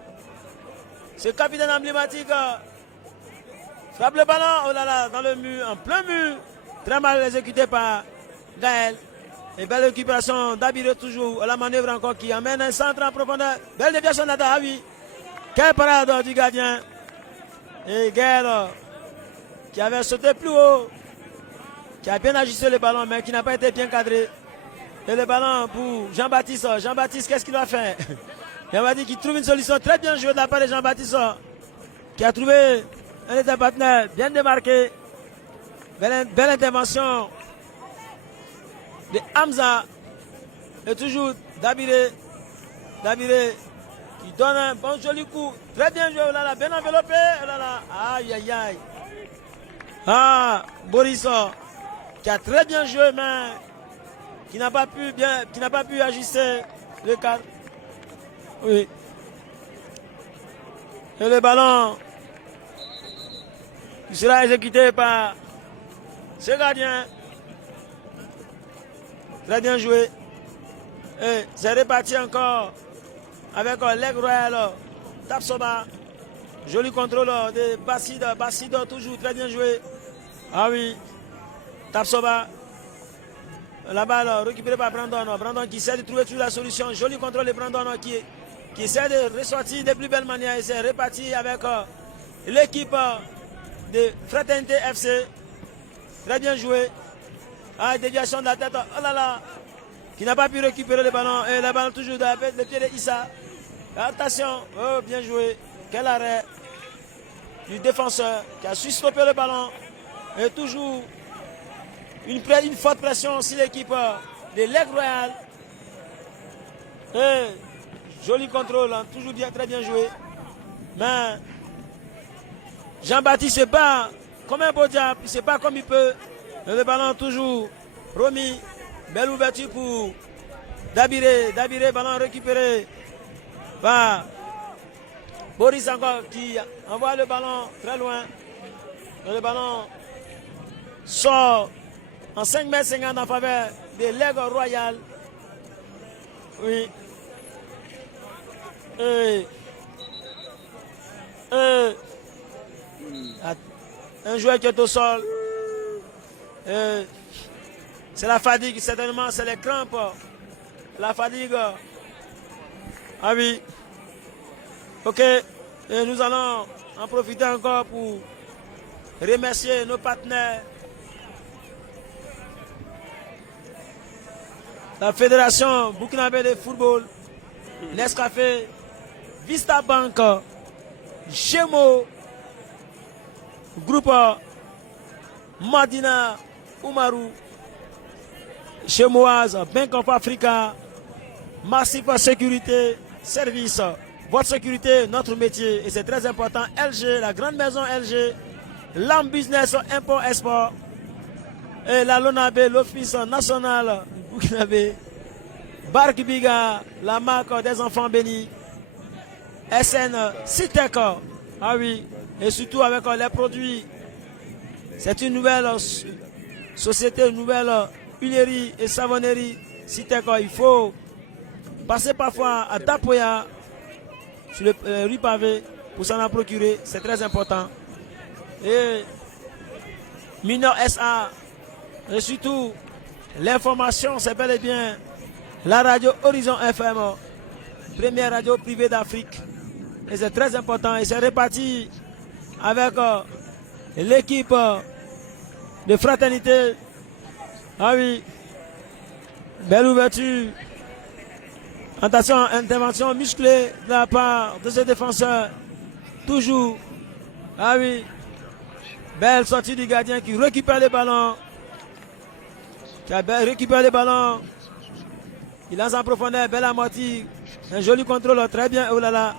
Ce capitaine emblématique frappe le ballon, oh là là, dans le mur, en plein mur. Très mal exécuté par Gaël. Et belle récupération d'Abiré toujours. La manœuvre encore qui amène un centre en profondeur. Belle déviation d'Ada, oui. Quelle parade du gardien. Et Gaël qui avait sauté plus haut, qui a bien ajusté le ballon, mais qui n'a pas été bien cadré. Et le ballon pour Jean-Baptiste. Jean-Baptiste, qu'est-ce qu'il va faire? Jean-Baptiste qui trouve une solution très bien jouée de la part de Jean-Baptiste, qui a trouvé un de ses partenaires bien démarqué. Belle intervention de Hamza. Et toujours Dabiré qui donne un bon joli coup. Très bien joué, oh là là, bien enveloppé. Oh là là, aïe aïe aïe. Ah, Boris qui a très bien joué, mais qui n'a pas pu ajuster le cadre. Oui. Et le ballon qui sera exécuté par ce gardien. Très bien joué. Et c'est reparti encore avec l'aigle royal Tapsoba. Joli contrôle de Basside toujours très bien joué. Ah oui. Tapsoba. La balle récupérée par Brandon. Brandon qui essaie de trouver toujours la solution. Joli contrôle de Brandon qui essaie de ressortir de plus belle manière. Et c'est reparti avec l'équipe de Fraternité FC. Très bien joué. Ah, déviation de la tête. Oh là là. Qui n'a pas pu récupérer le ballon. Et le ballon toujours avec le pied de Issa. Attention. Oh, bien joué. Quel arrêt du défenseur qui a su stopper le ballon. Et toujours une forte pression sur l'équipe de l'Aigle Royal. Et joli contrôle, hein, toujours bien, très bien joué. Mais Jean-Baptiste se bat comme un beau diable, il se bat comme il peut. Et le ballon toujours remis. Belle ouverture pour Dabiré. Dabiré, ballon récupéré par Boris encore qui envoie le ballon très loin. Et le ballon sort en 5,50 m en faveur de l'Aigle Royal. Oui. Un joueur qui est au sol. C'est la fatigue, certainement, c'est les crampes. La fatigue. Ah oui. Ok. Et nous allons en profiter encore pour remercier nos partenaires. La Fédération Burkinabé de football, Nescafé, Vista Bank, Gémo, groupe Madina Oumarou, Chemoise, Bank of Africa, Massif Sécurité, Service. Votre sécurité, notre métier, et c'est très important. LG, la grande maison LG, LAM Business, Import Export, et la LONABé, l'Office national Burkinabé, Bark Biga, la marque des enfants bénis, SN Citec, ah oui, et surtout avec les produits. C'est une nouvelle société, une nouvelle huilerie et savonnerie Citec. Il faut passer parfois à Tapoya, sur le rue pavé, pour s'en en procurer, c'est très important. Et Mineur SA. Et surtout, l'information, c'est bel et bien la radio Horizon FM, première radio privée d'Afrique. Et c'est très important. Et c'est réparti avec l'équipe de fraternité. Ah oui, belle ouverture. Attention, intervention musclée de la part de ce défenseur. Toujours. Ah oui. Belle sortie du gardien qui récupère les ballons. Qui a récupéré les ballons. Il lance en profondeur, belle amortie. Un joli contrôle, très bien. Oh là là.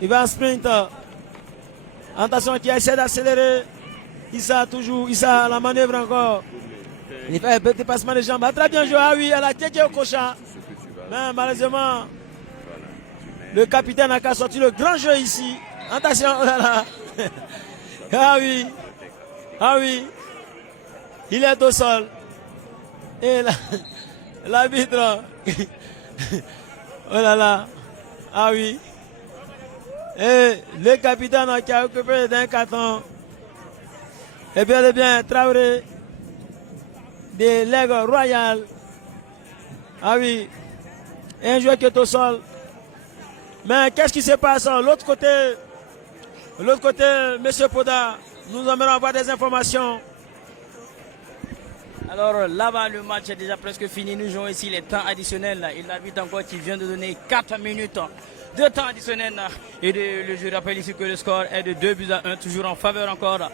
Il va en sprint. Attention, qui essaie d'accélérer. Issa toujours. Issa la manœuvre encore. Il fait un petit dépassement de jambes. Très bien joué. Ah oui, elle a tchéké au cochon. Mais malheureusement, le capitaine a qu'à sortir le grand jeu ici. Attention, oh là là. Ah oui. Ah oui. Il est au sol. Et l'arbitre. Oh là là. Ah oui. Et le capitaine qui a occupé d'un carton. Et bien, Traoré. Des legs royales. Ah oui. Un joueur qui est au sol. Mais qu'est-ce qui se passe de l'autre côté? M. Poda, nous aimerons avoir des informations. Alors là-bas, le match est déjà presque fini. Nous jouons ici les temps additionnels. Il l'arbitre encore qui vient de donner 4 minutes de temps additionnel. Et je rappelle ici que le score est de 2-1, toujours en faveur encore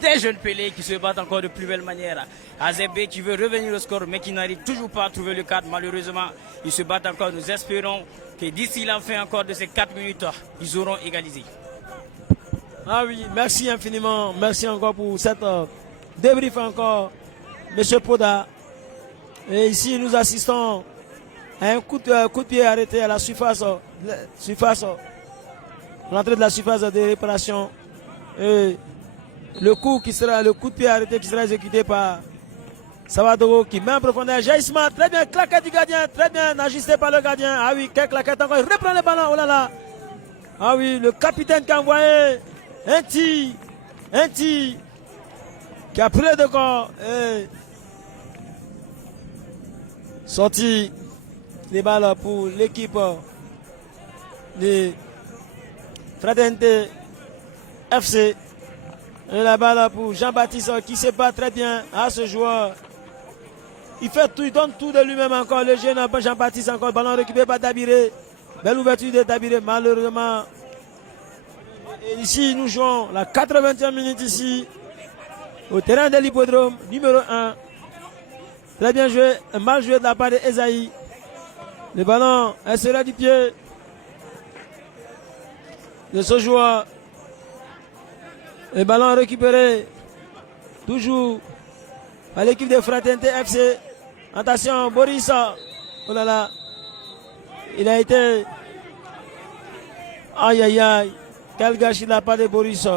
des jeunes Pelés qui se battent encore de plus belle manière. Azebé qui veut revenir au score mais qui n'arrive toujours pas à trouver le cadre. Malheureusement, ils se battent encore. Nous espérons que d'ici la fin encore de ces 4 minutes, ils auront égalisé. Ah oui, merci infiniment. Merci encore pour cette débrief encore, M. Poda. Et ici, nous assistons à un coup de pied arrêté à la surface, l'entrée de la surface de réparation. Et le coup de pied arrêté qui sera exécuté par Savadoro qui met en profondeur. Jaillissement, très bien, claquette du gardien, très bien ajusté par le gardien. Ah oui, quelle claquette encore, il reprend le ballon, oh là là. Ah oui, le capitaine qui a envoyé un tir qui a pris de corps. Et sorti les balles pour l'équipe de Fraternité FC. Et la balle pour Jean-Baptiste qui se bat très bien à ce joueur. Il fait tout, il donne tout de lui-même encore. Le jeune Jean-Baptiste encore. Ballon récupéré par Dabiré. Belle ouverture de Dabiré. Malheureusement. Et ici, nous jouons la 80e minute ici. Au terrain de l'hippodrome numéro 1. Très bien joué. Mal joué de la part de Esaïe. Le ballon sera du pied de ce joueur. Le ballon récupéré. Toujours à l'équipe de Fraternité FC. Attention, Boris. Oh là là. Il a été. Aïe aïe aïe. Quel gâchis de la part de Boris.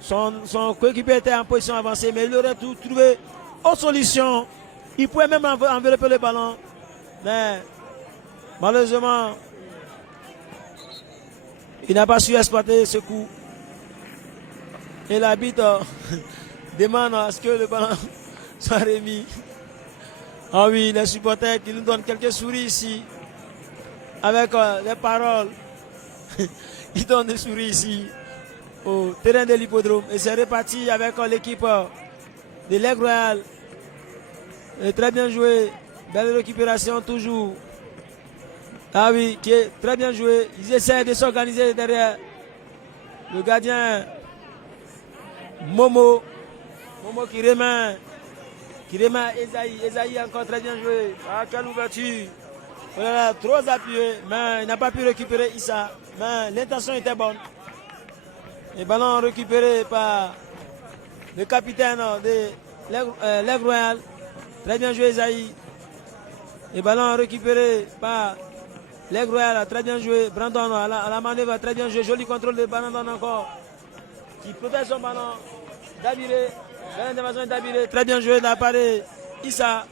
Son coéquipier était en position avancée, mais il aurait tout trouvé autre solution. Il pouvait même envelopper le ballon. Mais malheureusement, il n'a pas su exploiter ce coup. Et l'arbitre demande à ce que le ballon soit remis. Ah oui, les supporters qui nous donnent quelques souris ici. Avec les paroles. Ils donnent des souris ici. Au terrain de l'hippodrome. Et c'est reparti avec l'équipe de l'Aigle Royal. Très bien joué. Belle récupération toujours. Ah oui, qui est très bien joué. Ils essaient de s'organiser derrière le gardien Momo qui remet à Esaïe. Esaïe encore très bien joué. Ah, quelle ouverture. Voilà, trop appuyé, mais il n'a pas pu récupérer Issa. Mais l'intention était bonne. Le ballon récupéré par le capitaine de l'Aigle Royal. Très bien joué Esaïe. Le ballon récupéré par l'Aigle Royal. Très bien joué. Brandon à la manœuvre. Très bien joué. Joli contrôle de Brandon encore. Qui protège son ballon. Dabiré. Belle intervention Dabiré. Très bien joué de la part de Issa.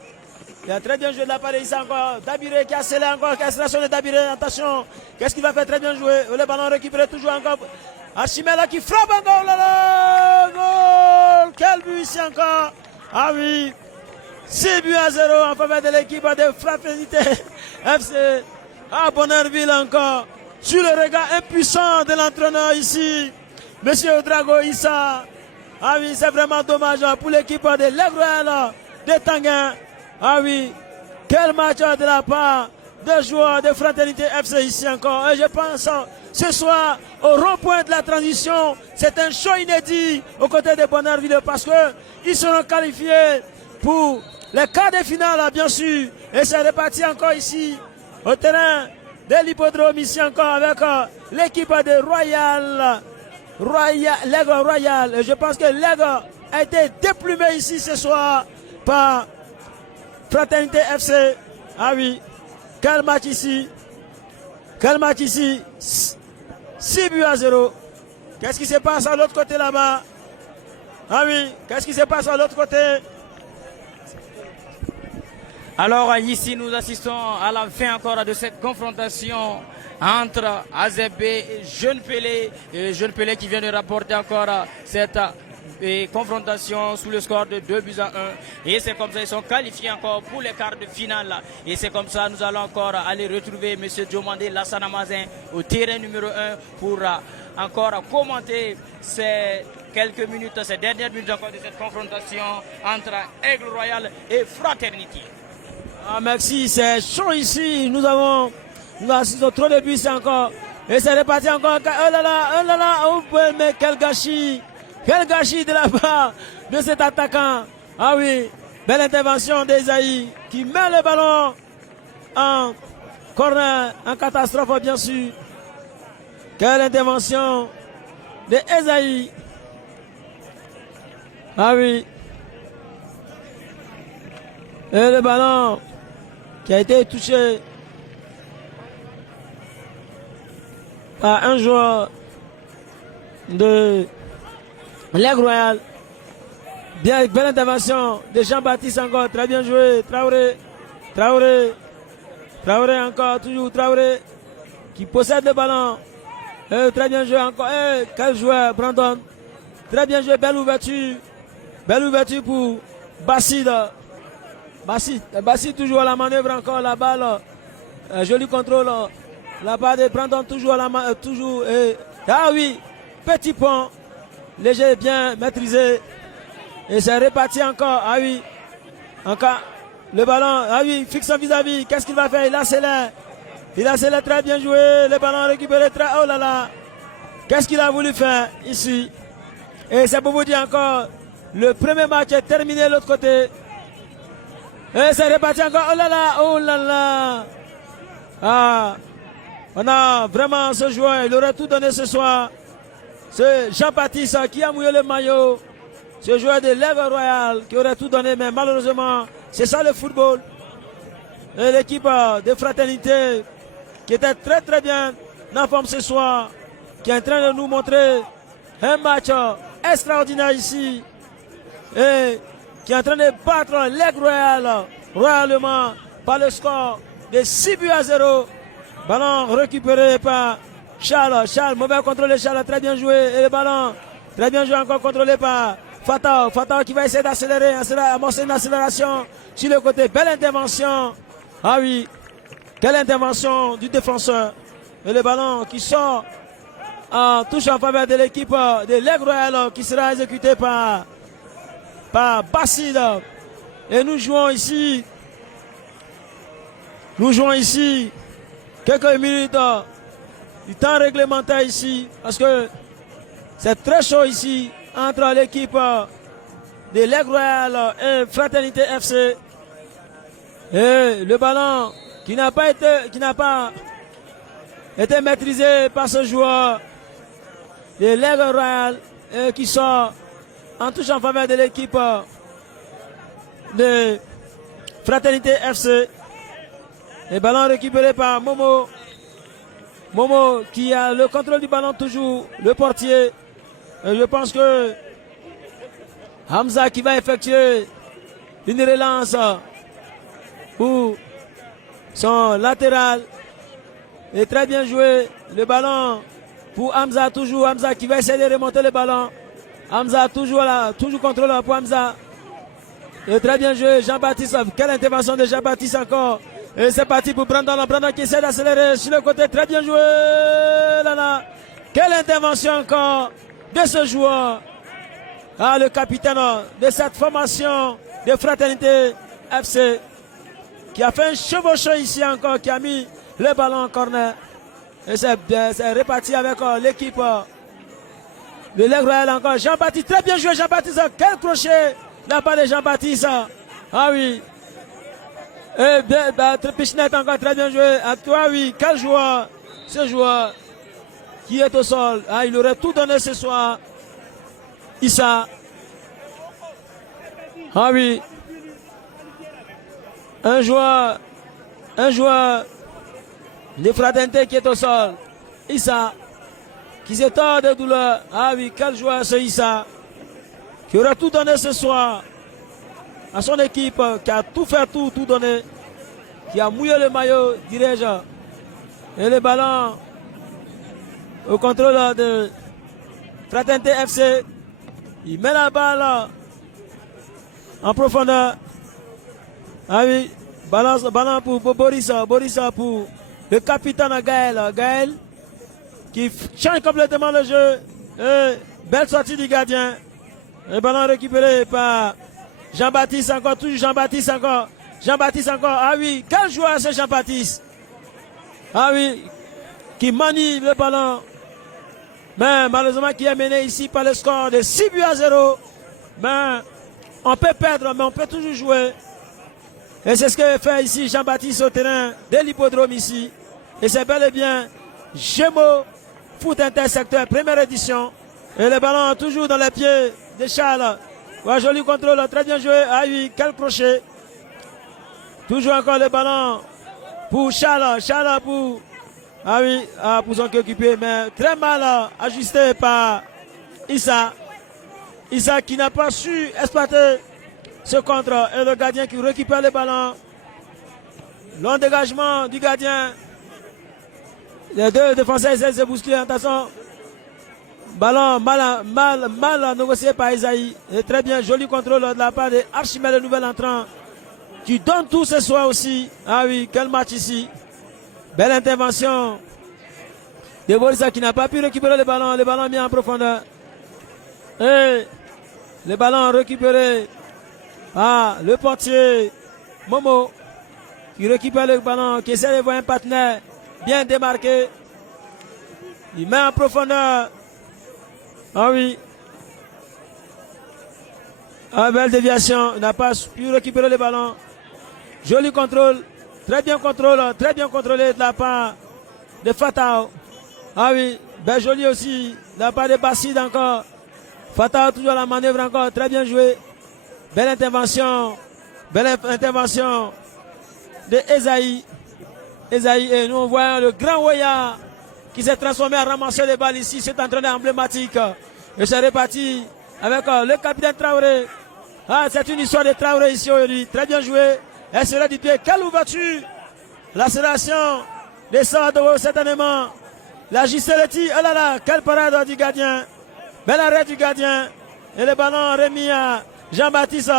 Il a très bien joué de la part de Issa encore. Dabiré qui a scellé encore. Castration de Dabiré. Attention. Qu'est-ce qu'il va faire? Très bien joué. Le ballon récupéré toujours encore. Achimela qui frappe encore. Oh là là. Quel but ici encore. Ah oui. 6 buts à 0 en faveur de l'équipe de Fraternité FC. À Bonnerville encore. Sur le regard impuissant de l'entraîneur ici, Monsieur Drago Issa. Ah oui, c'est vraiment dommage pour l'équipe de l'Aigle de Tanguin. Ah oui, quel match de la part des joueurs de Fraternité FC ici encore. Et je pense ce soir au rond-point de la transition, c'est un show inédit aux côtés de Bonnerville parce qu'ils seront qualifiés pour les quarts de finale, bien sûr. Et c'est reparti encore ici au terrain de l'hippodrome ici encore avec l'équipe de l'Aigle Royal. Et je pense que l'Aigle a été déplumé ici ce soir par Fraternité FC. Ah oui, quel match ici. Quel match ici. 6 buts à 0. Qu'est-ce qui se passe à l'autre côté là-bas? Ah oui, qu'est-ce qui se passe à l'autre côté? Alors ici nous assistons à la fin encore de cette confrontation entre AZB et Jeune Pelé. Jeune Pelé qui vient de rapporter encore cette confrontation sous le score de 2 buts à 1. Et c'est comme ça ils sont qualifiés encore pour les quarts de finale. Et c'est comme ça nous allons encore aller retrouver M. Diomandé Lassana Mazin au terrain numéro 1 pour encore commenter ces quelques minutes, ces dernières minutes encore de cette confrontation entre Aigle Royal et Fraternité. Ah, merci, c'est chaud ici. Nous assistons trop de buts encore. Et c'est reparti encore. Oh là là, oh, mais quel gâchis de la part de cet attaquant. Ah oui, belle intervention d'Esaïe qui met le ballon en corner, en catastrophe bien sûr. Quelle intervention d'Esaïe. Ah oui. Et le ballon qui a été touché par un joueur de l'Aigle Royal. Bien, belle intervention de Jean-Baptiste encore. Très bien joué. Traoré encore. Toujours Traoré qui possède le ballon. Très bien joué encore. Quel joueur, Brandon. Très bien joué. Belle ouverture. Belle ouverture pour Bassid. Bassid toujours à la manœuvre encore. La balle. Joli contrôle. La part de Brandon toujours à la main. Ah oui. Petit pont. Léger, bien maîtrisé. Et c'est reparti encore. Ah oui. Encore. Le ballon. Ah oui. Fixant vis-à-vis. Qu'est-ce qu'il va faire? Il accélère. Très bien joué. Le ballon récupéré. Oh là là. Qu'est-ce qu'il a voulu faire ici? Et c'est pour vous dire encore. Le premier match est terminé de l'autre côté. Et c'est reparti encore. Oh là là. Oh là là. Ah. On a vraiment ce joueur. Il aurait tout donné ce soir. C'est Jean-Baptiste qui a mouillé le maillot. Ce joueur de l'Aigle Royal qui aurait tout donné, mais malheureusement, c'est ça le football. Et l'équipe de Fraternité qui était très très bien en forme ce soir, qui est en train de nous montrer un match extraordinaire ici. Et qui est en train de battre l'Aigle Royal royalement par le score de 6 buts à 0. Ballon récupéré par Charles, mauvais contrôle de Charles, très bien joué. Et le ballon, très bien joué encore contrôlé par Fatah qui va essayer d'accélérer, amorcer une accélération sur le côté. Belle intervention. Ah oui, quelle intervention du défenseur. Et le ballon qui sort en touche en faveur de l'équipe de l'Aigle Royal qui sera exécuté par Bassid. Et nous jouons ici quelques minutes du temps réglementaire ici, parce que c'est très chaud ici entre l'équipe de l'Aigle Royal et Fraternité FC. Et le ballon qui n'a pas été maîtrisé par ce joueur de l'Aigle Royal qui sort en touche en faveur de l'équipe de Fraternité FC. Le ballon récupéré par Momo qui a le contrôle du ballon toujours, le portier. Et je pense que Hamza qui va effectuer une relance pour son latéral. Et très bien joué. Le ballon pour Hamza toujours. Hamza qui va essayer de remonter le ballon. Hamza toujours là, toujours contrôle pour Hamza. Et très bien joué, Jean-Baptiste. Quelle intervention de Jean-Baptiste encore. Et c'est parti pour Brandon. Brandon qui essaie d'accélérer sur le côté. Très bien joué. Là, là. Quelle intervention encore de ce joueur. Ah, le capitaine de cette formation de Fraternité FC. Qui a fait un chevaucheur ici encore. Qui a mis le ballon en corner. Et c'est réparti avec l'équipe de l'Aigle Royal encore. Jean-Baptiste, très bien joué Jean-Baptiste. Quel crochet là-bas de Jean-Baptiste. Ah oui. Et Pichinette encore très bien joué. À toi, oui. Quel joueur. Ce joueur qui est au sol. Ah, il aurait tout donné ce soir. Issa. Ah oui. Un joueur de Fraternité qui est au sol. Issa. Qui s'est tort de douleur. Ah oui, quel joueur c'est Issa. Qui aurait tout donné ce soir à son équipe, qui a tout fait, tout donné, qui a mouillé le maillot, dirais-je. Et le ballon au contrôle de Fraternité FC. Il met la balle en profondeur. Ah oui, ballon pour Boris pour le capitaine Gaël qui change complètement le jeu. Et belle sortie du gardien. Le ballon récupéré par Jean-Baptiste encore, toujours Jean-Baptiste encore. Ah oui, quel joueur c'est Jean-Baptiste. Ah oui, qui manie le ballon. Mais malheureusement qui est mené ici par le score de 6-0. Mais on peut perdre, mais on peut toujours jouer. Et c'est ce que fait ici Jean-Baptiste au terrain de l'hippodrome ici. Et c'est bel et bien Gémeaux Foot Intersecteur, première édition. Et le ballon toujours dans les pieds de Charles. Ouais, joli contrôle, très bien joué. Ah oui, quel crochet. Toujours encore le ballon pour Charles. Charles pour... Ah oui, pour son occupé, mais très mal ajusté par Issa. Issa qui n'a pas su exploiter ce contre. Et le gardien qui récupère le ballon. Long dégagement du gardien. Les deux défenseurs essaient de se bousculer. Attention. Ballon mal négocié par Isaïe. Et très bien, joli contrôle de la part de Archimède, le nouvel entrant. Qui donne tout ce soir aussi. Ah oui, quel match ici. Belle intervention de Borissa qui n'a pas pu récupérer le ballon mis en profondeur. Et le ballon récupéré par le portier Momo qui récupère le ballon, qui essaie de voir un partenaire bien démarqué. Il met en profondeur. Ah oui. Ah, belle déviation. Il n'a pas pu récupérer le ballon. Joli contrôle. Très bien contrôlé de la part de Fatah. Ah oui, ben joli aussi de la part de Bassid encore. Fatah toujours à la manœuvre encore, très bien joué. Belle intervention de Esaïe. Et nous on voit le grand Oya qui s'est transformé en ramasser les balles ici. C'est entraîneur emblématique. Et c'est reparti avec le capitaine Traoré. Ah, c'est une histoire de Traoré ici aujourd'hui. Très bien joué. Elle sera du pied. Quelle ouverture! L'accélération des sorts certainement. La Giselletti. Oh là là, quelle parade du gardien. Bel arrêt du gardien. Et le ballon remis à Jean-Baptiste.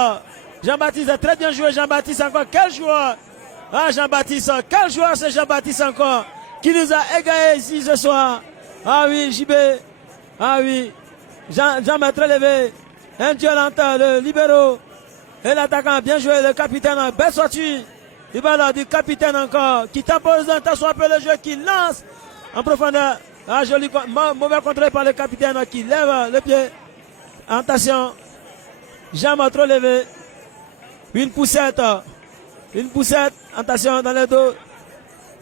Jean-Baptiste, très bien joué Jean-Baptiste encore. Quel joueur! Ah, Jean-Baptiste. Quel joueur c'est Jean-Baptiste encore. Qui nous a égaillés ici ce soir. Ah oui, JB. Ah oui. Jean m'a très levé. Un duel entre le libéraux et l'attaquant. Bien joué, le capitaine. Belle sortie. Du ballon du capitaine encore. Qui t'impose un temps, soit un peu le jeu, qui lance en profondeur. Ah, joli, mauvais contrôle par le capitaine qui lève le pied. Attention. Jean m'a trop levé. Une poussette. Attention dans le dos.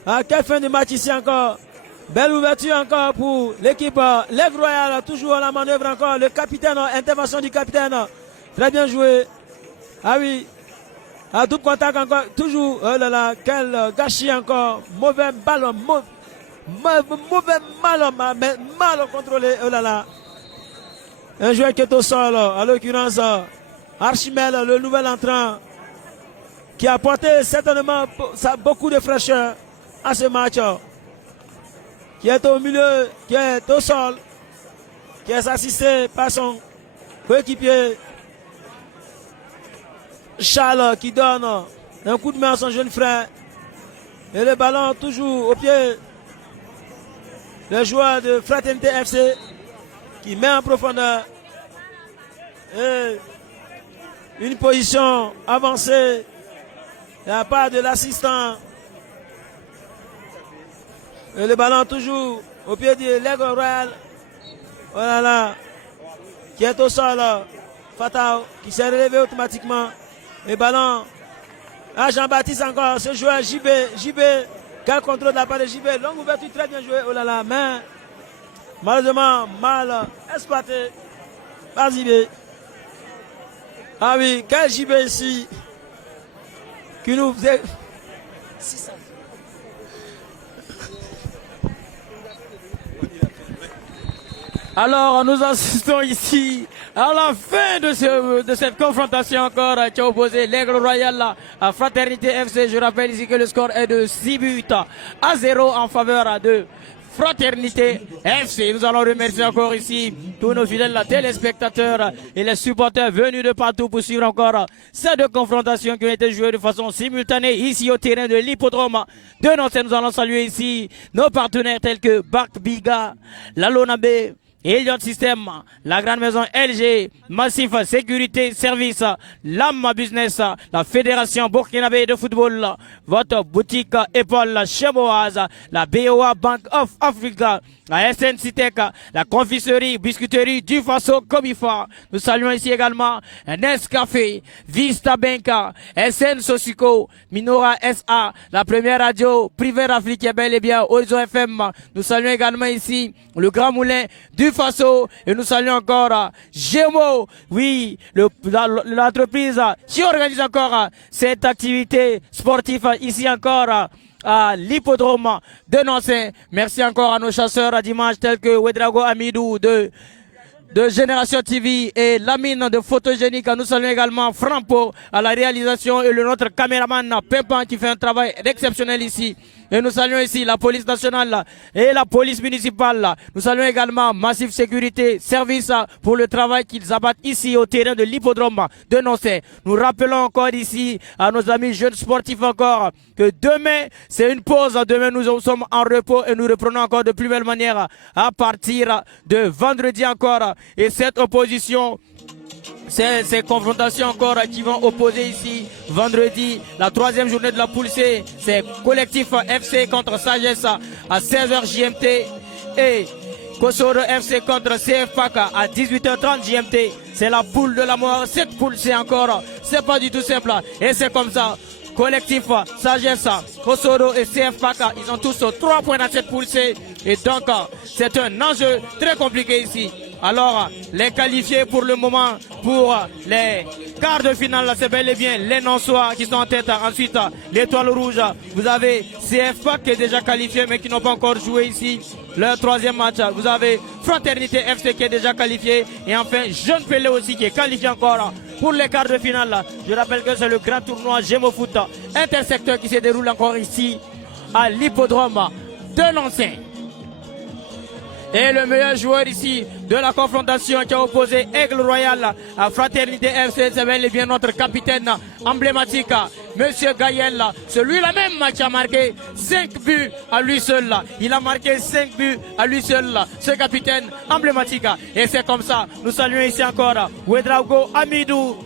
Ah, quelle fin de match ici encore. Belle ouverture encore pour l'équipe l'Aigle Royal. Toujours à la manœuvre encore. Le capitaine, intervention du capitaine. Très bien joué. Ah oui. À double contact encore. Toujours. Oh là là. Quel gâchis encore. Mauvais ballon. Mauvais mal contrôlé. Oh là là. Un joueur qui est au sol. À l'occurrence, Archimède, le nouvel entrant. Qui a apporté certainement beaucoup de fraîcheur à ce match. Qui est au milieu, qui est au sol, qui est assisté par son coéquipier Charles qui donne un coup de main à son jeune frère. Et le ballon toujours au pied. Le joueur de Fraternité FC qui met en profondeur. Et une position avancée. Il n'y a pas de l'assistant. Et le ballon toujours au pied de l'Aigle Royal. Voilà, qui est au sol. Fatao qui s'est relevé automatiquement. Le ballon à Jean-Baptiste encore. Ce joueur JB. Quel contrôle de la part de JB. Longue ouverture très bien jouée. Oh là là, mais malheureusement mal exploité par JB. Ah oui, quel JB ici qui nous faisait. Alors, nous assistons ici à la fin de cette confrontation encore qui a opposé l'Aigle Royal à Fraternité FC. Je rappelle ici que le score est de 6 buts à 0 en faveur de Fraternité FC. Nous allons remercier encore ici tous nos fidèles téléspectateurs et les supporters venus de partout pour suivre encore ces deux confrontations qui ont été jouées de façon simultanée ici au terrain de l'hippodrome de Nantes. Nous allons saluer ici nos partenaires tels que Bark Biga, la Lonabé, Elliott System, la grande maison LG, Massif Sécurité Service, Lama Business, la Fédération Burkinabé de football, votre boutique Épaule Cheboise, la BOA Bank of Africa, la SNC Tech, la confiserie, biscuiterie du Faso Comifa. Nous saluons ici également Nescafé, Vista Banca, SN Sosico, Minora SA, la première radio privée africaine bel et bien Horizon FM. Nous saluons également ici le Grand Moulin du Faso et nous saluons encore Gémo, oui, l'entreprise qui organise encore cette activité sportive ici encore à l'hippodrome de Nantes. Merci encore à nos chasseurs à dimanche tels que Wedrago Amidou de Génération TV et Lamine de Photogénique. Nous saluons également Frampo à la réalisation et notre caméraman Pépin qui fait un travail exceptionnel ici. Et nous saluons ici la police nationale et la police municipale. Nous saluons également Massif Sécurité Service pour le travail qu'ils abattent ici au terrain de l'hippodrome de Nantes. Nous rappelons encore ici à nos amis jeunes sportifs encore que demain c'est une pause. Demain nous sommes en repos et nous reprenons encore de plus belle manière à partir de vendredi encore. Et cette opposition, ces confrontations encore qui vont opposer ici vendredi, la troisième journée de la poule C, c'est Collectif FC contre Sagesse à 16h GMT et Kosoro FC contre CF PAC à 18h30 GMT. C'est la poule de la mort. Cette poule C encore, c'est pas du tout simple et c'est comme ça. Collectif, Sagesse, Kosoro et CF PAC, ils ont tous 3 points dans cette poule C et donc c'est un enjeu très compliqué ici. Alors, les qualifiés pour le moment pour les quarts de finale, c'est bel et bien les Nansois qui sont en tête. Ensuite, l'Étoile Rouge, vous avez CF PAC qui est déjà qualifié mais qui n'ont pas encore joué ici. Le troisième match, vous avez Fraternité FC qui est déjà qualifié. Et enfin, Jeune Pelé aussi qui est qualifié encore pour les quarts de finale. Je rappelle que c'est le grand tournoi Gémo Foot intersecteur qui se déroule encore ici à l'hippodrome de Nantes. Et le meilleur joueur ici de la confrontation qui a opposé Aigle Royal à Fraternité FC, c'est bel et bien notre capitaine emblématique, Monsieur Gaël. Celui-là même qui a marqué 5 buts à lui seul. Il a marqué 5 buts à lui seul, ce capitaine emblématique. Et c'est comme ça, nous saluons ici encore Wedrago Amidou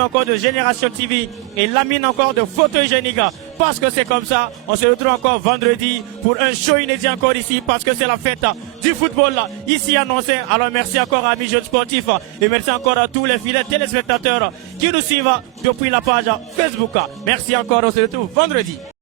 encore de Génération TV et Lamine encore de Photogénique. Parce que c'est comme ça, on se retrouve encore vendredi pour un show inédit encore ici parce que c'est la fête du football ici à Nantes. Alors merci encore à amis jeunes sportifs et merci encore à tous les fidèles téléspectateurs qui nous suivent depuis la page Facebook. Merci encore, on se retrouve vendredi.